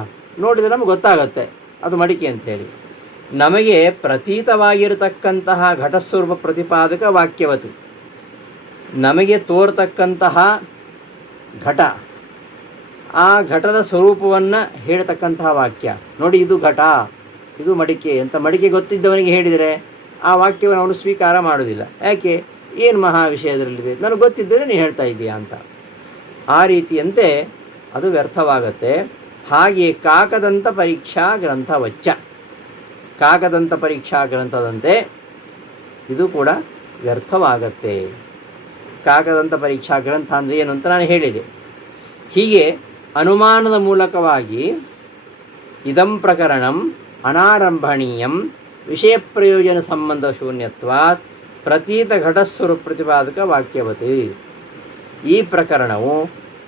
ನೋಡಿದರೆ ನಮಗೆ ಗೊತ್ತಾಗುತ್ತೆ ಅದು ಮಡಿಕೆ ಅಂಥೇಳಿ. ನಮಗೆ ಪ್ರತೀತವಾಗಿರತಕ್ಕಂತಹ ಘಟಸ್ವರೂಪ ಪ್ರತಿಪಾದಕ ವಾಕ್ಯವತು, ನಮಗೆ ತೋರ್ತಕ್ಕಂತಹ ಘಟ, ಆ ಘಟದ ಸ್ವರೂಪವನ್ನು ಹೇಳ್ತಕ್ಕಂತಹ ವಾಕ್ಯ. ನೋಡಿ ಇದು ಘಟ, ಇದು ಮಡಿಕೆ ಅಂತ ಮಡಿಕೆ ಗೊತ್ತಿದ್ದವನಿಗೆ ಹೇಳಿದರೆ ಆ ವಾಕ್ಯವನ್ನು ಅವನು ಸ್ವೀಕಾರ ಮಾಡೋದಿಲ್ಲ. ಯಾಕೆ? ಏನು ಮಹಾ ವಿಷಯದಲ್ಲಿದೆ, ನನಗೆ ಗೊತ್ತಿದ್ದರೆ ನೀನು ಹೇಳ್ತಾ ಇದ್ದೀಯಾ ಅಂತ. ಆ ರೀತಿಯಂತೆ ಅದು ವ್ಯರ್ಥವಾಗತ್ತೆ. ಹಾಗೆ ಕಾಕದಂತ ಪರೀಕ್ಷಾ ಗ್ರಂಥವಚ್ಚ, ಕಾಕದಂತ ಪರೀಕ್ಷಾ ಗ್ರಂಥದಂತೆ ಇದು ಕೂಡ ವ್ಯರ್ಥವಾಗತ್ತೆ. ಕಾಕದಂತ ಪರೀಕ್ಷಾ ಗ್ರಂಥ ಅಂದರೆ ಏನು ಅಂತ ನಾನು ಹೇಳಿದೆ. ಹೀಗೆ ಅನುಮಾನದ ಮೂಲಕವಾಗಿ ಇದಂ ಪ್ರಕರಣಂ ಅನಾರಂಭಣೀಯಂ ವಿಷಯ ಪ್ರಯೋಜನ ಸಂಬಂಧ ಶೂನ್ಯತ್ವಾತ್ ಪ್ರತೀತ ಘಟಸ್ವರೂಪ ಪ್ರತಿಪಾದಕ ವಾಕ್ಯವತಿ. ಈ ಪ್ರಕರಣವು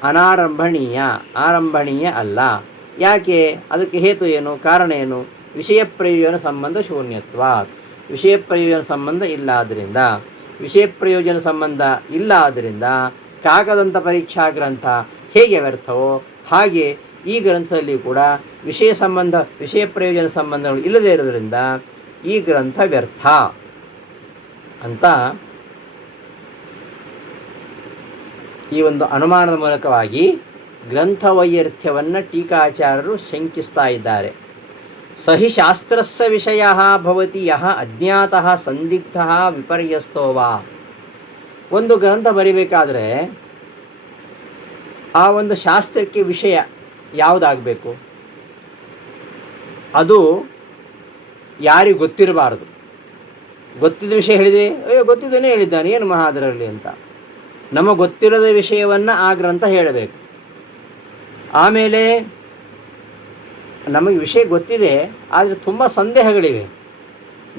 ಅನಾರಂಭಣೀಯ, ಆರಂಭಣೀಯ ಅಲ್ಲ. ಯಾಕೆ? ಅದಕ್ಕೆ ಹೇತು ಏನು? ಕಾರಣ ಏನು? ವಿಷಯ ಪ್ರಯೋಜನ ಸಂಬಂಧ ಶೂನ್ಯತ್ವಾತ್. ವಿಷಯ ಪ್ರಯೋಜನ ಸಂಬಂಧ ಇಲ್ಲ. ಆದ್ದರಿಂದ ವಿಷಯ ಪ್ರಯೋಜನ ಸಂಬಂಧ ಇಲ್ಲ. ಆದ್ದರಿಂದ ಕಾಕದಂತ ಪರೀಕ್ಷಾ ಗ್ರಂಥ ಹೇಗೆ ವ್ಯರ್ಥವೋ ಹಾಗೆ ಈ ಗ್ರಂಥದಲ್ಲಿ ಕೂಡ ವಿಷಯ ಪ್ರಯೋಜನ ಸಂಬಂಧಗಳು ಇಲ್ಲದೇ ಇರೋದರಿಂದ ಈ ಗ್ರಂಥ ವ್ಯರ್ಥ ಅಂತ ಈ ಒಂದು ಅನುಮಾನದ ಮೂಲಕವಾಗಿ ಗ್ರಂಥವೈಯರ್ಥ್ಯವನ್ನು ಟೀಕಾಚಾರ್ಯರು ಶಂಕಿಸ್ತಾ ಇದ್ದಾರೆ. ಸಹಿ ಶಾಸ್ತ್ರಸ್ಯ ವಿಷಯ ಭವತಿ ಯಹ ಅಜ್ಞಾತಃ ಸಂದಿಗ್ಧಃ ವಿಪರ್ಯಸ್ತೋ ವಾ. ಒಂದು ಗ್ರಂಥ ಬರಿಬೇಕಾದ್ರೆ ಆ ಒಂದು ಶಾಸ್ತ್ರಕ್ಕೆ ವಿಷಯ ಯಾವುದಾಗಬೇಕು? ಅದು ಯಾರಿಗೆ ಗೊತ್ತಿರಬಾರದು. ಗೊತ್ತಿದ್ದ ವಿಷಯ ಹೇಳಿದರೆ ಅಯ್ಯೋ ಗೊತ್ತಿದ್ದೇನೆ ಹೇಳಿದ್ದಾನೆ, ಏನು ಮಹಾ ಅದರಲ್ಲಿ ಅಂತ. ನಮಗೆ ಗೊತ್ತಿರದ ವಿಷಯವನ್ನು ಆ ಗ್ರಂಥ ಹೇಳಬೇಕು. ಆಮೇಲೆ ನಮಗೆ ವಿಷಯ ಗೊತ್ತಿದೆ, ಆದರೆ ತುಂಬ ಸಂದೇಹಗಳಿವೆ.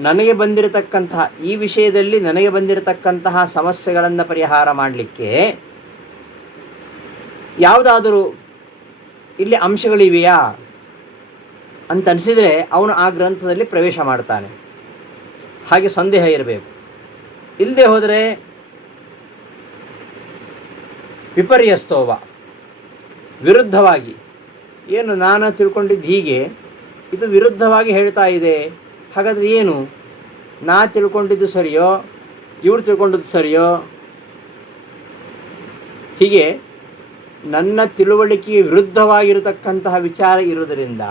ನನಗೆ ಬಂದಿರತಕ್ಕಂತಹ ಈ ವಿಷಯದಲ್ಲಿ ನನಗೆ ಬಂದಿರತಕ್ಕಂತಹ ಸಮಸ್ಯೆಗಳನ್ನು ಪರಿಹಾರ ಮಾಡಲಿಕ್ಕೆ ಯಾವುದಾದರೂ ಇಲ್ಲಿ ಅಂಶಗಳಿವೆಯಾ ಅಂತ ಅನಿಸಿದರೆ ಅವನು ಆ ಗ್ರಂಥದಲ್ಲಿ ಪ್ರವೇಶ ಮಾಡ್ತಾನೆ. ಹಾಗೆ ಸಂದೇಹ ಇರಬೇಕು. ಇಲ್ಲದೆ ಹೋದರೆ ವಿಪರ್ಯಸ್ತೋವ, ವಿರುದ್ಧವಾಗಿ, ಏನು ನಾನು ತಿಳ್ಕೊಂಡಿದ್ದು ಹೀಗೆ, ಇದು ವಿರುದ್ಧವಾಗಿ ಹೇಳ್ತಾ ಇದೆ. ಹಾಗಾದರೆ ಏನು, ನಾ ತಿಳ್ಕೊಂಡಿದ್ದು ಸರಿಯೋ ಇವ್ರು ತಿಳ್ಕೊಂಡಿದ್ದು ಸರಿಯೋ? ಹೀಗೆ ನನ್ನ ತಿಳುವಳಿಕೆಗೆ ವಿರುದ್ಧವಾಗಿರತಕ್ಕಂತಹ ವಿಚಾರ ಇರುವುದರಿಂದ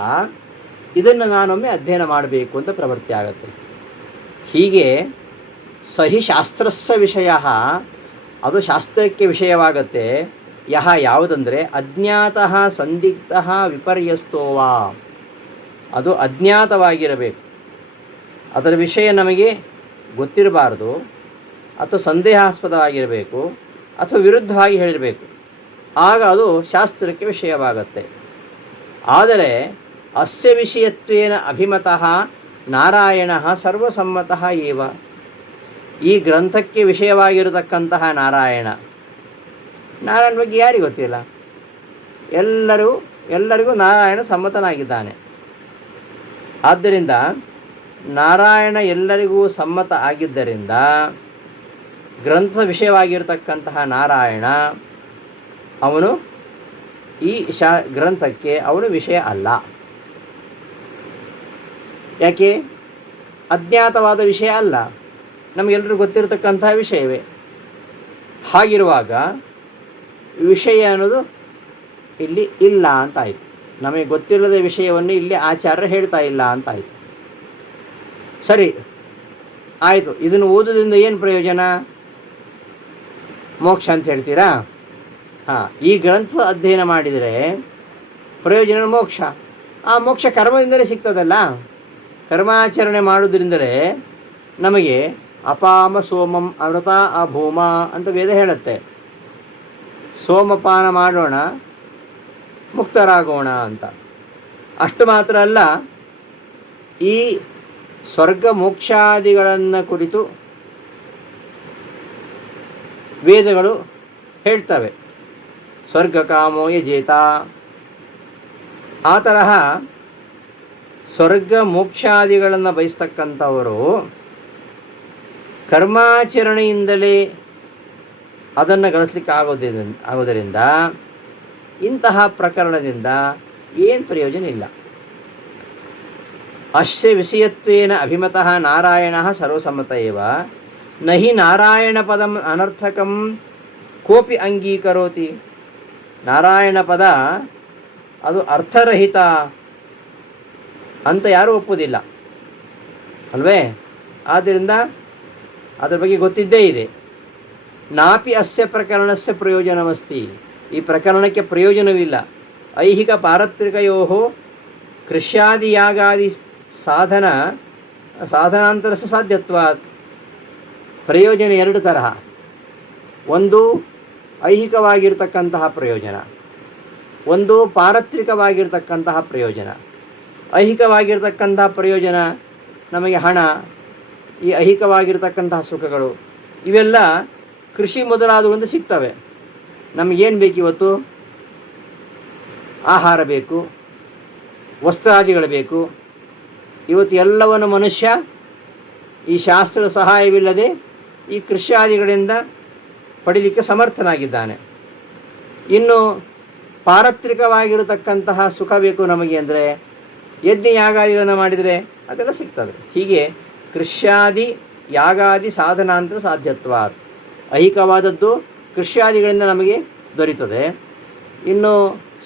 ಇದನ್ನು ನಾನೊಮ್ಮೆ ಅಧ್ಯಯನ ಮಾಡಬೇಕು ಅಂತ ಪ್ರವೃತ್ತಿ ಆಗುತ್ತೆ. ಹೀಗೆ ಸಹಿ ಶಾಸ್ತ್ರಸ್ಯ ವಿಷಯ, ಅದು ಶಾಸ್ತ್ರಕ್ಕೆ ವಿಷಯವಾಗತ್ತೆ. ಯಾವುದಂದರೆ ಅಜ್ಞಾತಃ ಸಂದಿಗ್ಧಃ ವಿಪರ್ಯಸ್ತೋವಾ, ಅದು ಅಜ್ಞಾತವಾಗಿರಬೇಕು, ಅದರ ವಿಷಯ ನಮಗೆ ಗೊತ್ತಿರಬಾರ್ದು, ಅಥವಾ ಸಂದೇಹಾಸ್ಪದವಾಗಿರಬೇಕು, ಅಥವಾ ವಿರುದ್ಧವಾಗಿ ಹೇಳಿರಬೇಕು, ಆಗ ಅದು ಶಾಸ್ತ್ರಕ್ಕೆ ವಿಷಯವಾಗತ್ತೆ. ಆದರೆ ಅಸ್ಯ ವಿಷಯತ್ವೇನ ಅಭಿಮತಃ ನಾರಾಯಣ ಸರ್ವಸಮ್ಮತಃ ಏವ, ಈ ಗ್ರಂಥಕ್ಕೆ ವಿಷಯವಾಗಿರತಕ್ಕಂತಹ ನಾರಾಯಣ ಬಗ್ಗೆ ಯಾರಿಗೂ ಗೊತ್ತಿಲ್ಲ, ಎಲ್ಲರಿಗೂ ನಾರಾಯಣ ಸಮ್ಮತನಾಗಿದ್ದಾನೆ. ಆದ್ದರಿಂದ ನಾರಾಯಣ ಎಲ್ಲರಿಗೂ ಸಮ್ಮತ ಆಗಿದ್ದರಿಂದ ಗ್ರಂಥದ ವಿಷಯವಾಗಿರತಕ್ಕಂತಹ ನಾರಾಯಣ ಅವನು ಈ ಗ್ರಂಥಕ್ಕೆ ಅವನು ವಿಷಯ ಅಲ್ಲ. ಯಾಕೆ? ಅಜ್ಞಾತವಾದ ವಿಷಯ ಅಲ್ಲ, ನಮಗೆಲ್ಲರಿಗೂ ಗೊತ್ತಿರತಕ್ಕಂತಹ ವಿಷಯವೇ. ಹಾಗಿರುವಾಗ ವಿಷಯ ಅನ್ನೋದು ಇಲ್ಲಿ ಇಲ್ಲ ಅಂತಾಯಿತು. ನಮಗೆ ಗೊತ್ತಿಲ್ಲದ ವಿಷಯವನ್ನು ಇಲ್ಲಿ ಆಚಾರ್ಯ ಹೇಳ್ತಾ ಇಲ್ಲ ಅಂತಾಯಿತು. ಸರಿ ಆಯಿತು, ಇದನ್ನು ಓದೋದ್ರಿಂದ ಏನು ಪ್ರಯೋಜನ? ಮೋಕ್ಷ ಅಂತ ಹೇಳ್ತೀರಾ? ಈ ಗ್ರಂಥ ಅಧ್ಯಯನ ಮಾಡಿದರೆ ಪ್ರಯೋಜನ ಮೋಕ್ಷ. ಆ ಮೋಕ್ಷ ಕರ್ಮದಿಂದಲೇ ಸಿಗ್ತದಲ್ಲ. ಕರ್ಮಾಚರಣೆ ಮಾಡೋದ್ರಿಂದಲೇ ನಮಗೆ ಅಪಾಮ ಸೋಮಂ ಅಮೃತ ಅಭೂಮ ಅಂತ ವೇದ ಹೇಳುತ್ತೆ. ಸೋಮಪಾನ ಮಾಡೋಣ, ಮುಕ್ತರಾಗೋಣ ಅಂತ. ಅಷ್ಟು ಮಾತ್ರ ಅಲ್ಲ, ಈ ಸ್ವರ್ಗ ಮೋಕ್ಷಾದಿಗಳನ್ನು ಕುರಿತು ವೇದಗಳು ಹೇಳ್ತವೆ. ಸ್ವರ್ಗ ಕಾಮೋ ಯಜೇತ, ಆ ತರಹ ಸ್ವರ್ಗ ಮೋಕ್ಷಾದಿಗಳನ್ನು ಬಯಸ್ತಕ್ಕಂಥವರು ಕರ್ಮಾಚರಣೆಯಿಂದಲೇ ಅದನ್ನು ಗಳಿಸ್ಲಿಕ್ಕೆ ಆಗೋದರಿಂದ ಇಂತಹ ಪ್ರಕರಣದಿಂದ ಏನು ಪ್ರಯೋಜನ ಇಲ್ಲ. ಅಸ್ಯ ವಿಷಯತ್ವೇನ ಅಭಿಮತಃ ನಾರಾಯಣ ಸರ್ವಸಮ್ಮತ ಏವ, ನಹಿ ನಾರಾಯಣ ಪದಂ ಅನರ್ಥಕಂ ಕೋಪಿ ಅಂಗೀಕರೋತಿ. ನಾರಾಯಣ ಪದ ಅದು ಅರ್ಥರಹಿತ ಅಂತ ಯಾರೂ ಒಪ್ಪುವುದಿಲ್ಲ ಅಲ್ವೇ? ಆದ್ದರಿಂದ ಅದರ ಬಗ್ಗೆ ಗೊತ್ತಿದ್ದೇ ಇದೆ. ನಾಪಿ ಅಸ್ಯ ಪ್ರಕರಣಸ್ಯ ಪ್ರಯೋಜನಮಸ್ತಿ, ಈ ಪ್ರಕರಣಕ್ಕೆ ಪ್ರಯೋಜನವಿಲ್ಲ. ಐಹಿಕ ಪಾರತ್ರಿಕಯೋ ಕೃಷ್ಯಾದಿ ಯಾಗಾದಿ ಸಾಧನಾಂತರಸ್ಯ ಸಾಧ್ಯತ್ವಾತ್. ಪ್ರಯೋಜನ ಎರಡು ತರಹ. ಒಂದು ಐಹಿಕವಾಗಿರ್ತಕ್ಕಂತಹ ಪ್ರಯೋಜನ, ಒಂದು ಪಾರತ್ರಿಕವಾಗಿರ್ತಕ್ಕಂತಹ ಪ್ರಯೋಜನ. ಐಹಿಕವಾಗಿರ್ತಕ್ಕಂತಹ ಪ್ರಯೋಜನ ನಮಗೆ ಹಣ, ಈ ಐಹಿಕವಾಗಿರ್ತಕ್ಕಂತಹ ಸುಖಗಳು ಇವೆಲ್ಲ ಕೃಷಿ ಮೊದಲಾದವುಗಳಿಂದ ಸಿಗ್ತವೆ. ನಮಗೇನು ಬೇಕು ಇವತ್ತು? ಆಹಾರ ಬೇಕು, ವಸ್ತ್ರಾದಿಗಳು ಬೇಕು. ಇವತ್ತು ಎಲ್ಲವನ್ನು ಮನುಷ್ಯ ಈ ಶಾಸ್ತ್ರದ ಸಹಾಯವಿಲ್ಲದೆ ಈ ಕೃಷ್ಯಾದಿಗಳಿಂದ ಪಡೀಲಿಕ್ಕೆ ಸಮರ್ಥನಾಗಿದ್ದಾನೆ. ಇನ್ನು ಪಾರತ್ರಿಕವಾಗಿರತಕ್ಕಂತಹ ಸುಖ ಬೇಕು ನಮಗೆ ಅಂದರೆ ಯಜ್ಞ ಯಾಗಾದಿಗಳನ್ನು ಮಾಡಿದರೆ ಅದೆಲ್ಲ ಸಿಗ್ತದೆ. ಹೀಗೆ ಕೃಷ್ಯಾದಿ ಯಾಗಾದಿ ಸಾಧನಾಂತರ ಸಾಧ್ಯತ್ವ. ಐಹಿಕವಾದದ್ದು ಕೃಷ್ಯಾದಿಗಳಿಂದ ನಮಗೆ ದೊರೀತದೆ. ಇನ್ನು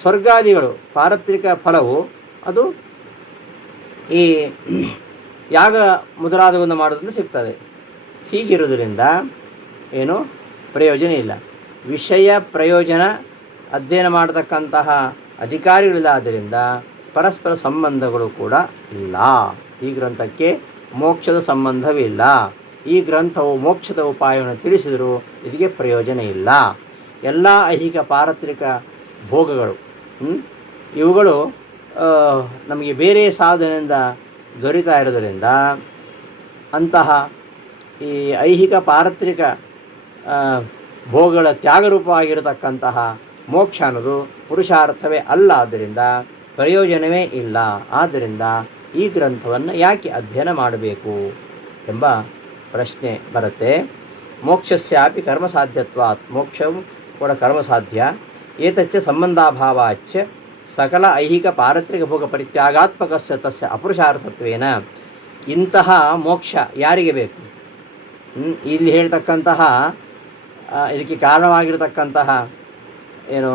ಸ್ವರ್ಗಾದಿಗಳು ಪಾರತ್ರಿಕ ಫಲವು ಅದು ಈ ಯಾಗ ಮೊದಲಾದವನ್ನು ಮಾಡೋದ್ರಿಂದ ಸಿಗ್ತದೆ. ಹೀಗಿರುವುದರಿಂದ ಏನು ಪ್ರಯೋಜನ ಇಲ್ಲ. ವಿಷಯ ಪ್ರಯೋಜನ ಅಧ್ಯಯನ ಮಾಡತಕ್ಕಂತಹ ಅಧಿಕಾರಿಗಳಿಲ್ಲ. ಪರಸ್ಪರ ಸಂಬಂಧಗಳು ಕೂಡ ಇಲ್ಲ. ಈ ಗ್ರಂಥಕ್ಕೆ ಮೋಕ್ಷದ ಸಂಬಂಧವಿಲ್ಲ. ಈ ಗ್ರಂಥವು ಮೋಕ್ಷದ ಉಪಾಯವನ್ನು ತಿಳಿಸಿದರೂ ಇದಕ್ಕೆ ಪ್ರಯೋಜನ ಇಲ್ಲ. ಎಲ್ಲ ಐಹಿಕ ಪಾರತ್ರಿಕ ಭೋಗಗಳು ಇವುಗಳು ನಮಗೆ ಬೇರೆ ಸಾಧನೆಯಿಂದ ದೊರೀತಾ ಇರೋದರಿಂದ ಅಂತಹ ಈ ಐಹಿಕ ಪಾರತ್ರಿಕ ಭೋಗಗಳ ತ್ಯಾಗರೂಪವಾಗಿರತಕ್ಕಂತಹ ಮೋಕ್ಷ ಅನ್ನೋದು ಪುರುಷಾರ್ಥವೇ ಅಲ್ಲ. ಆದ್ದರಿಂದ ಪ್ರಯೋಜನವೇ ಇಲ್ಲ. ಆದ್ದರಿಂದ ಈ ಗ್ರಂಥವನ್ನು ಯಾಕೆ ಅಧ್ಯಯನ ಮಾಡಬೇಕು ಎಂಬ ಪ್ರಶ್ನೆ ಬರುತ್ತೆ. ಮೋಕ್ಷಸ್ಯಾಪಿ ಕರ್ಮಸಾಧ್ಯತ್ವಾತ್, ಮೋಕ್ಷವು ಕೂಡ ಕರ್ಮಸಾಧ್ಯ. ಏತಚ್ಚ ಸಂಬಂಧಾಭಾವಾಚ್ಚ ಸಕಲ ಐಹಿಕ ಪಾರತ್ರಿಕ ಭೋಗ ಪರಿತ್ಯಾಗಾತ್ಮಕಸ್ಯ ತಸ್ಯ ಅಪುರುಷಾರ್ಥತ್ವೇನ. ಇಂತಹ ಮೋಕ್ಷ ಯಾರಿಗೆ ಬೇಕು? ಇಲ್ಲಿ ಹೇಳ್ತಕ್ಕಂತಹ ಇದಕ್ಕೆ ಕಾರಣವಾಗಿರತಕ್ಕಂತಹ ಏನು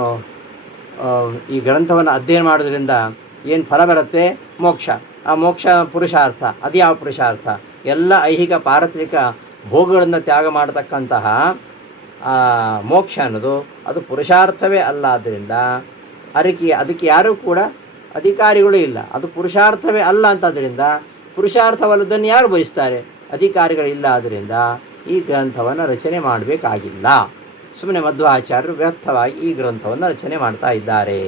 ಈ ಗ್ರಂಥವನ್ನು ಅಧ್ಯಯನ ಮಾಡೋದ್ರಿಂದ ಏನು ಫಲ ಬರುತ್ತೆ? ಮೋಕ್ಷ. ಆ ಮೋಕ್ಷ ಪುರುಷಾರ್ಥ. ಅದು ಯಾವ ಪುರುಷಾರ್ಥ? ಎಲ್ಲ ಐಹಿಕ ಪಾರತ್ರಿಕ ಭೋಗಗಳನ್ನು ತ್ಯಾಗ ಮಾಡತಕ್ಕಂತಹ ಮೋಕ್ಷ ಅನ್ನೋದು ಅದು ಪುರುಷಾರ್ಥವೇ ಅಲ್ಲ. ಆದ್ದರಿಂದ ಅದಕ್ಕೆ ಯಾರೂ ಕೂಡ ಅಧಿಕಾರಿಗಳು ಇಲ್ಲ. ಅದು ಪುರುಷಾರ್ಥವೇ ಅಲ್ಲ ಅಂತಾದ್ದರಿಂದ ಪುರುಷಾರ್ಥವಲ್ಲದನ್ನು ಯಾರು ಬಯಸ್ತಾರೆ? ಅಧಿಕಾರಿಗಳಿಲ್ಲ. ಆದ್ದರಿಂದ ಈ ಗ್ರಂಥವನ್ನು ರಚನೆ ಮಾಡಬೇಕಾಗಿಲ್ಲ. ಸುಮ್ಮನೆ ಮಧ್ವಾಚಾರ್ಯರು ವ್ಯರ್ಥವಾಗಿ ಈ ಗ್ರಂಥವನ್ನು ರಚನೆ ಮಾಡ್ತಾ ಇದ್ದಾರೆ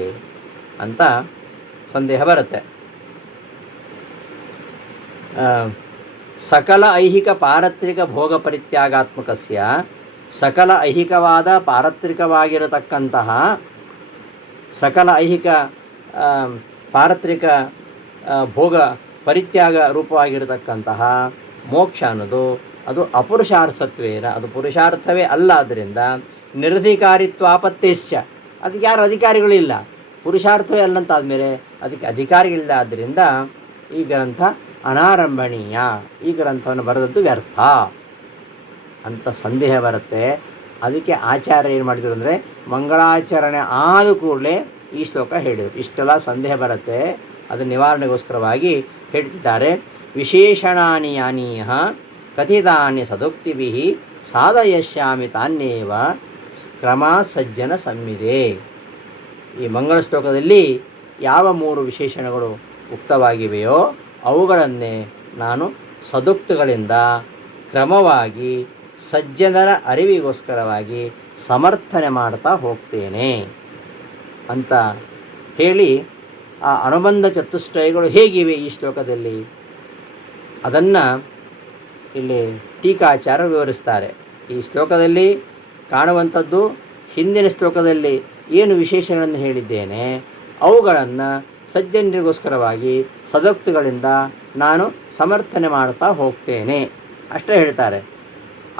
ಅಂತ ಸಂದೇಹ ಬರುತ್ತೆ. ಸಕಲ ಐಹಿಕ ಪಾರತ್ರಿಕ ಭೋಗ ಪರಿತ್ಯಾಗಾತ್ಮಕಸ್ಯ, ಸಕಲ ಐಹಿಕವಾದ ಪಾರತ್ರಿಕವಾಗಿರತಕ್ಕಂತಹ ಸಕಲ ಐಹಿಕ ಪಾರತ್ರಿಕ ಭೋಗ ಪರಿತ್ಯಾಗ ರೂಪವಾಗಿರತಕ್ಕಂತಹ ಮೋಕ್ಷ ಅನ್ನೋದು ಅದು ಅಪುರುಷಾರ್ಥತ್ವೇನ, ಅದು ಪುರುಷಾರ್ಥವೇ ಅಲ್ಲ. ಆದ್ದರಿಂದ ನಿರಧಿಕಾರಿತ್ವಾಪತ್ತೇಶ್ಚ, ಅದಕ್ಕೆ ಯಾರು ಅಧಿಕಾರಿಗಳಿಲ್ಲ. ಪುರುಷಾರ್ಥವೇ ಅಲ್ಲಂತಾದಮೇಲೆ ಅದಕ್ಕೆ ಅಧಿಕಾರಿಗಳಿಲ್ಲ. ಆದ್ದರಿಂದ ಈ ಗ್ರಂಥ ಅನಾರಂಭಣೀಯ, ಈ ಗ್ರಂಥವನ್ನು ಬರೆದದ್ದು ವ್ಯರ್ಥ ಅಂತ ಸಂದೇಹ ಬರುತ್ತೆ. ಅದಕ್ಕೆ ಆಚಾರ್ಯ ಏನು ಮಾಡಿದರು ಅಂದರೆ, ಮಂಗಳಾಚರಣೆ ಆದ ಕೂಡಲೇ ಈ ಶ್ಲೋಕ ಹೇಳಿದರು. ಇಷ್ಟೆಲ್ಲ ಸಂದೇಹ ಬರುತ್ತೆ, ಅದರ ನಿವಾರಣೆಗೋಸ್ಕರವಾಗಿ ಹೇಳ್ತಿದ್ದಾರೆ. ವಿಶೇಷಣಾನಿ ಯಾನೀಯ ಕಥಿತಾನಿ ಸದುಕ್ತಿಭಿಃ ಸಾಧಯಿಷ್ಯಾಮಿ ತಾನ್ಯೇವ ಕ್ರಮ ಸಜ್ಜನ ಸಂವಿದೆ. ಈ ಮಂಗಳ ಶ್ಲೋಕದಲ್ಲಿ ಯಾವ 3 ವಿಶೇಷಣಗಳು ಉಕ್ತವಾಗಿವೆಯೋ ಅವುಗಳನ್ನೇ ನಾನು ಸದುಕ್ತಗಳಿಂದ ಕ್ರಮವಾಗಿ ಸಜ್ಜನರ ಅರಿವಿಗೋಸ್ಕರವಾಗಿ ಸಮರ್ಥನೆ ಮಾಡ್ತಾ ಹೋಗ್ತೇನೆ ಅಂತ ಹೇಳಿ, ಆ ಅನುಬಂಧ ಚತುಷ್ಟಯಗಳು ಹೇಗಿವೆ ಈ ಶ್ಲೋಕದಲ್ಲಿ ಅದನ್ನು ಇಲ್ಲಿ ಟೀಕಾಚಾರ್ಯರು ವಿವರಿಸ್ತಾರೆ. ಈ ಶ್ಲೋಕದಲ್ಲಿ ಕಾಣುವಂಥದ್ದು ಹಿಂದಿನ ಶ್ಲೋಕದಲ್ಲಿ ಏನು ವಿಶೇಷಗಳನ್ನು ಹೇಳಿದ್ದೇನೆ ಅವುಗಳನ್ನು ಸಜ್ಜನರಿಗೋಸ್ಕರವಾಗಿ ಸದೋಕ್ತಿಗಳಿಂದ ನಾನು ಸಮರ್ಥನೆ ಮಾಡ್ತಾ ಹೋಗ್ತೇನೆ ಅಷ್ಟೇ ಹೇಳ್ತಾರೆ.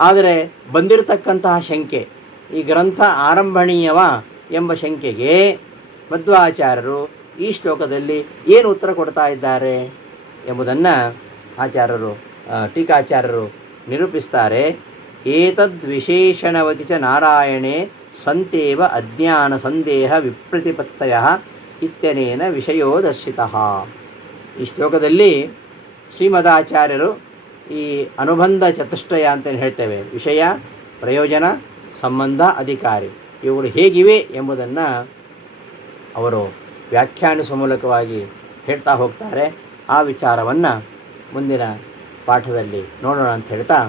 ಆದರೆ ಬಂದಿರತಕ್ಕಂತಹ ಶಂಕೆ, ಈ ಗ್ರಂಥ ಆರಂಭಣೀಯವ ಎಂಬ ಶಂಕೆಗೆ ಮಧ್ವಾಚಾರ್ಯರು ಈ ಶ್ಲೋಕದಲ್ಲಿ ಏನು ಉತ್ತರ ಕೊಡ್ತಾ ಇದ್ದಾರೆ ಎಂಬುದನ್ನು ಟೀಕಾಚಾರ್ಯರು ನಿರೂಪಿಸ್ತಾರೆ. ಏತದ್ವಿಶೇಷಣವತಿ ಚ ನಾರಾಯಣೇ ಸಂತೇವ ಅಜ್ಞಾನ ಸಂದೇಹ ವಿಪ್ರತಿಪತ್ತಯಃ ಇತ್ಯನೇನ ವಿಷಯೋ ದರ್ಶಿತಃ. ಈ ಶ್ಲೋಕದಲ್ಲಿ ಶ್ರೀಮದಾಚಾರ್ಯರು ಈ ಅನುಬಂಧ ಚತುಷ್ಟಯ ಅಂತೇನು ಹೇಳ್ತೇವೆ, ವಿಷಯ, ಪ್ರಯೋಜನ, ಸಂಬಂಧ, ಅಧಿಕಾರಿ, ಇವುಗಳು ಹೇಗಿವೆ ಎಂಬುದನ್ನು ಅವರು ವ್ಯಾಖ್ಯಾನಿಸುವ ಮೂಲಕವಾಗಿ ಹೇಳ್ತಾ ಹೋಗ್ತಾರೆ. ಆ ವಿಚಾರವನ್ನು ಮುಂದಿನ ಪಾಠದಲ್ಲಿ ನೋಡೋಣ ಅಂತ ಹೇಳ್ತಾ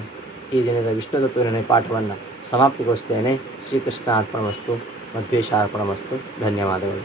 ಈ ದಿನದ ವಿಷ್ಣು ತತ್ವನಿರ್ಣಯ ಪಾಠವನ್ನು ಸಮಾಪ್ತಿಗೊಳಿಸ್ತೇನೆ. ಶ್ರೀಕೃಷ್ಣ ಅರ್ಪಣಮಸ್ತು, ಮಧ್ವೇಶ ಅರ್ಪಣಮಸ್ತು. ಧನ್ಯವಾದಗಳು.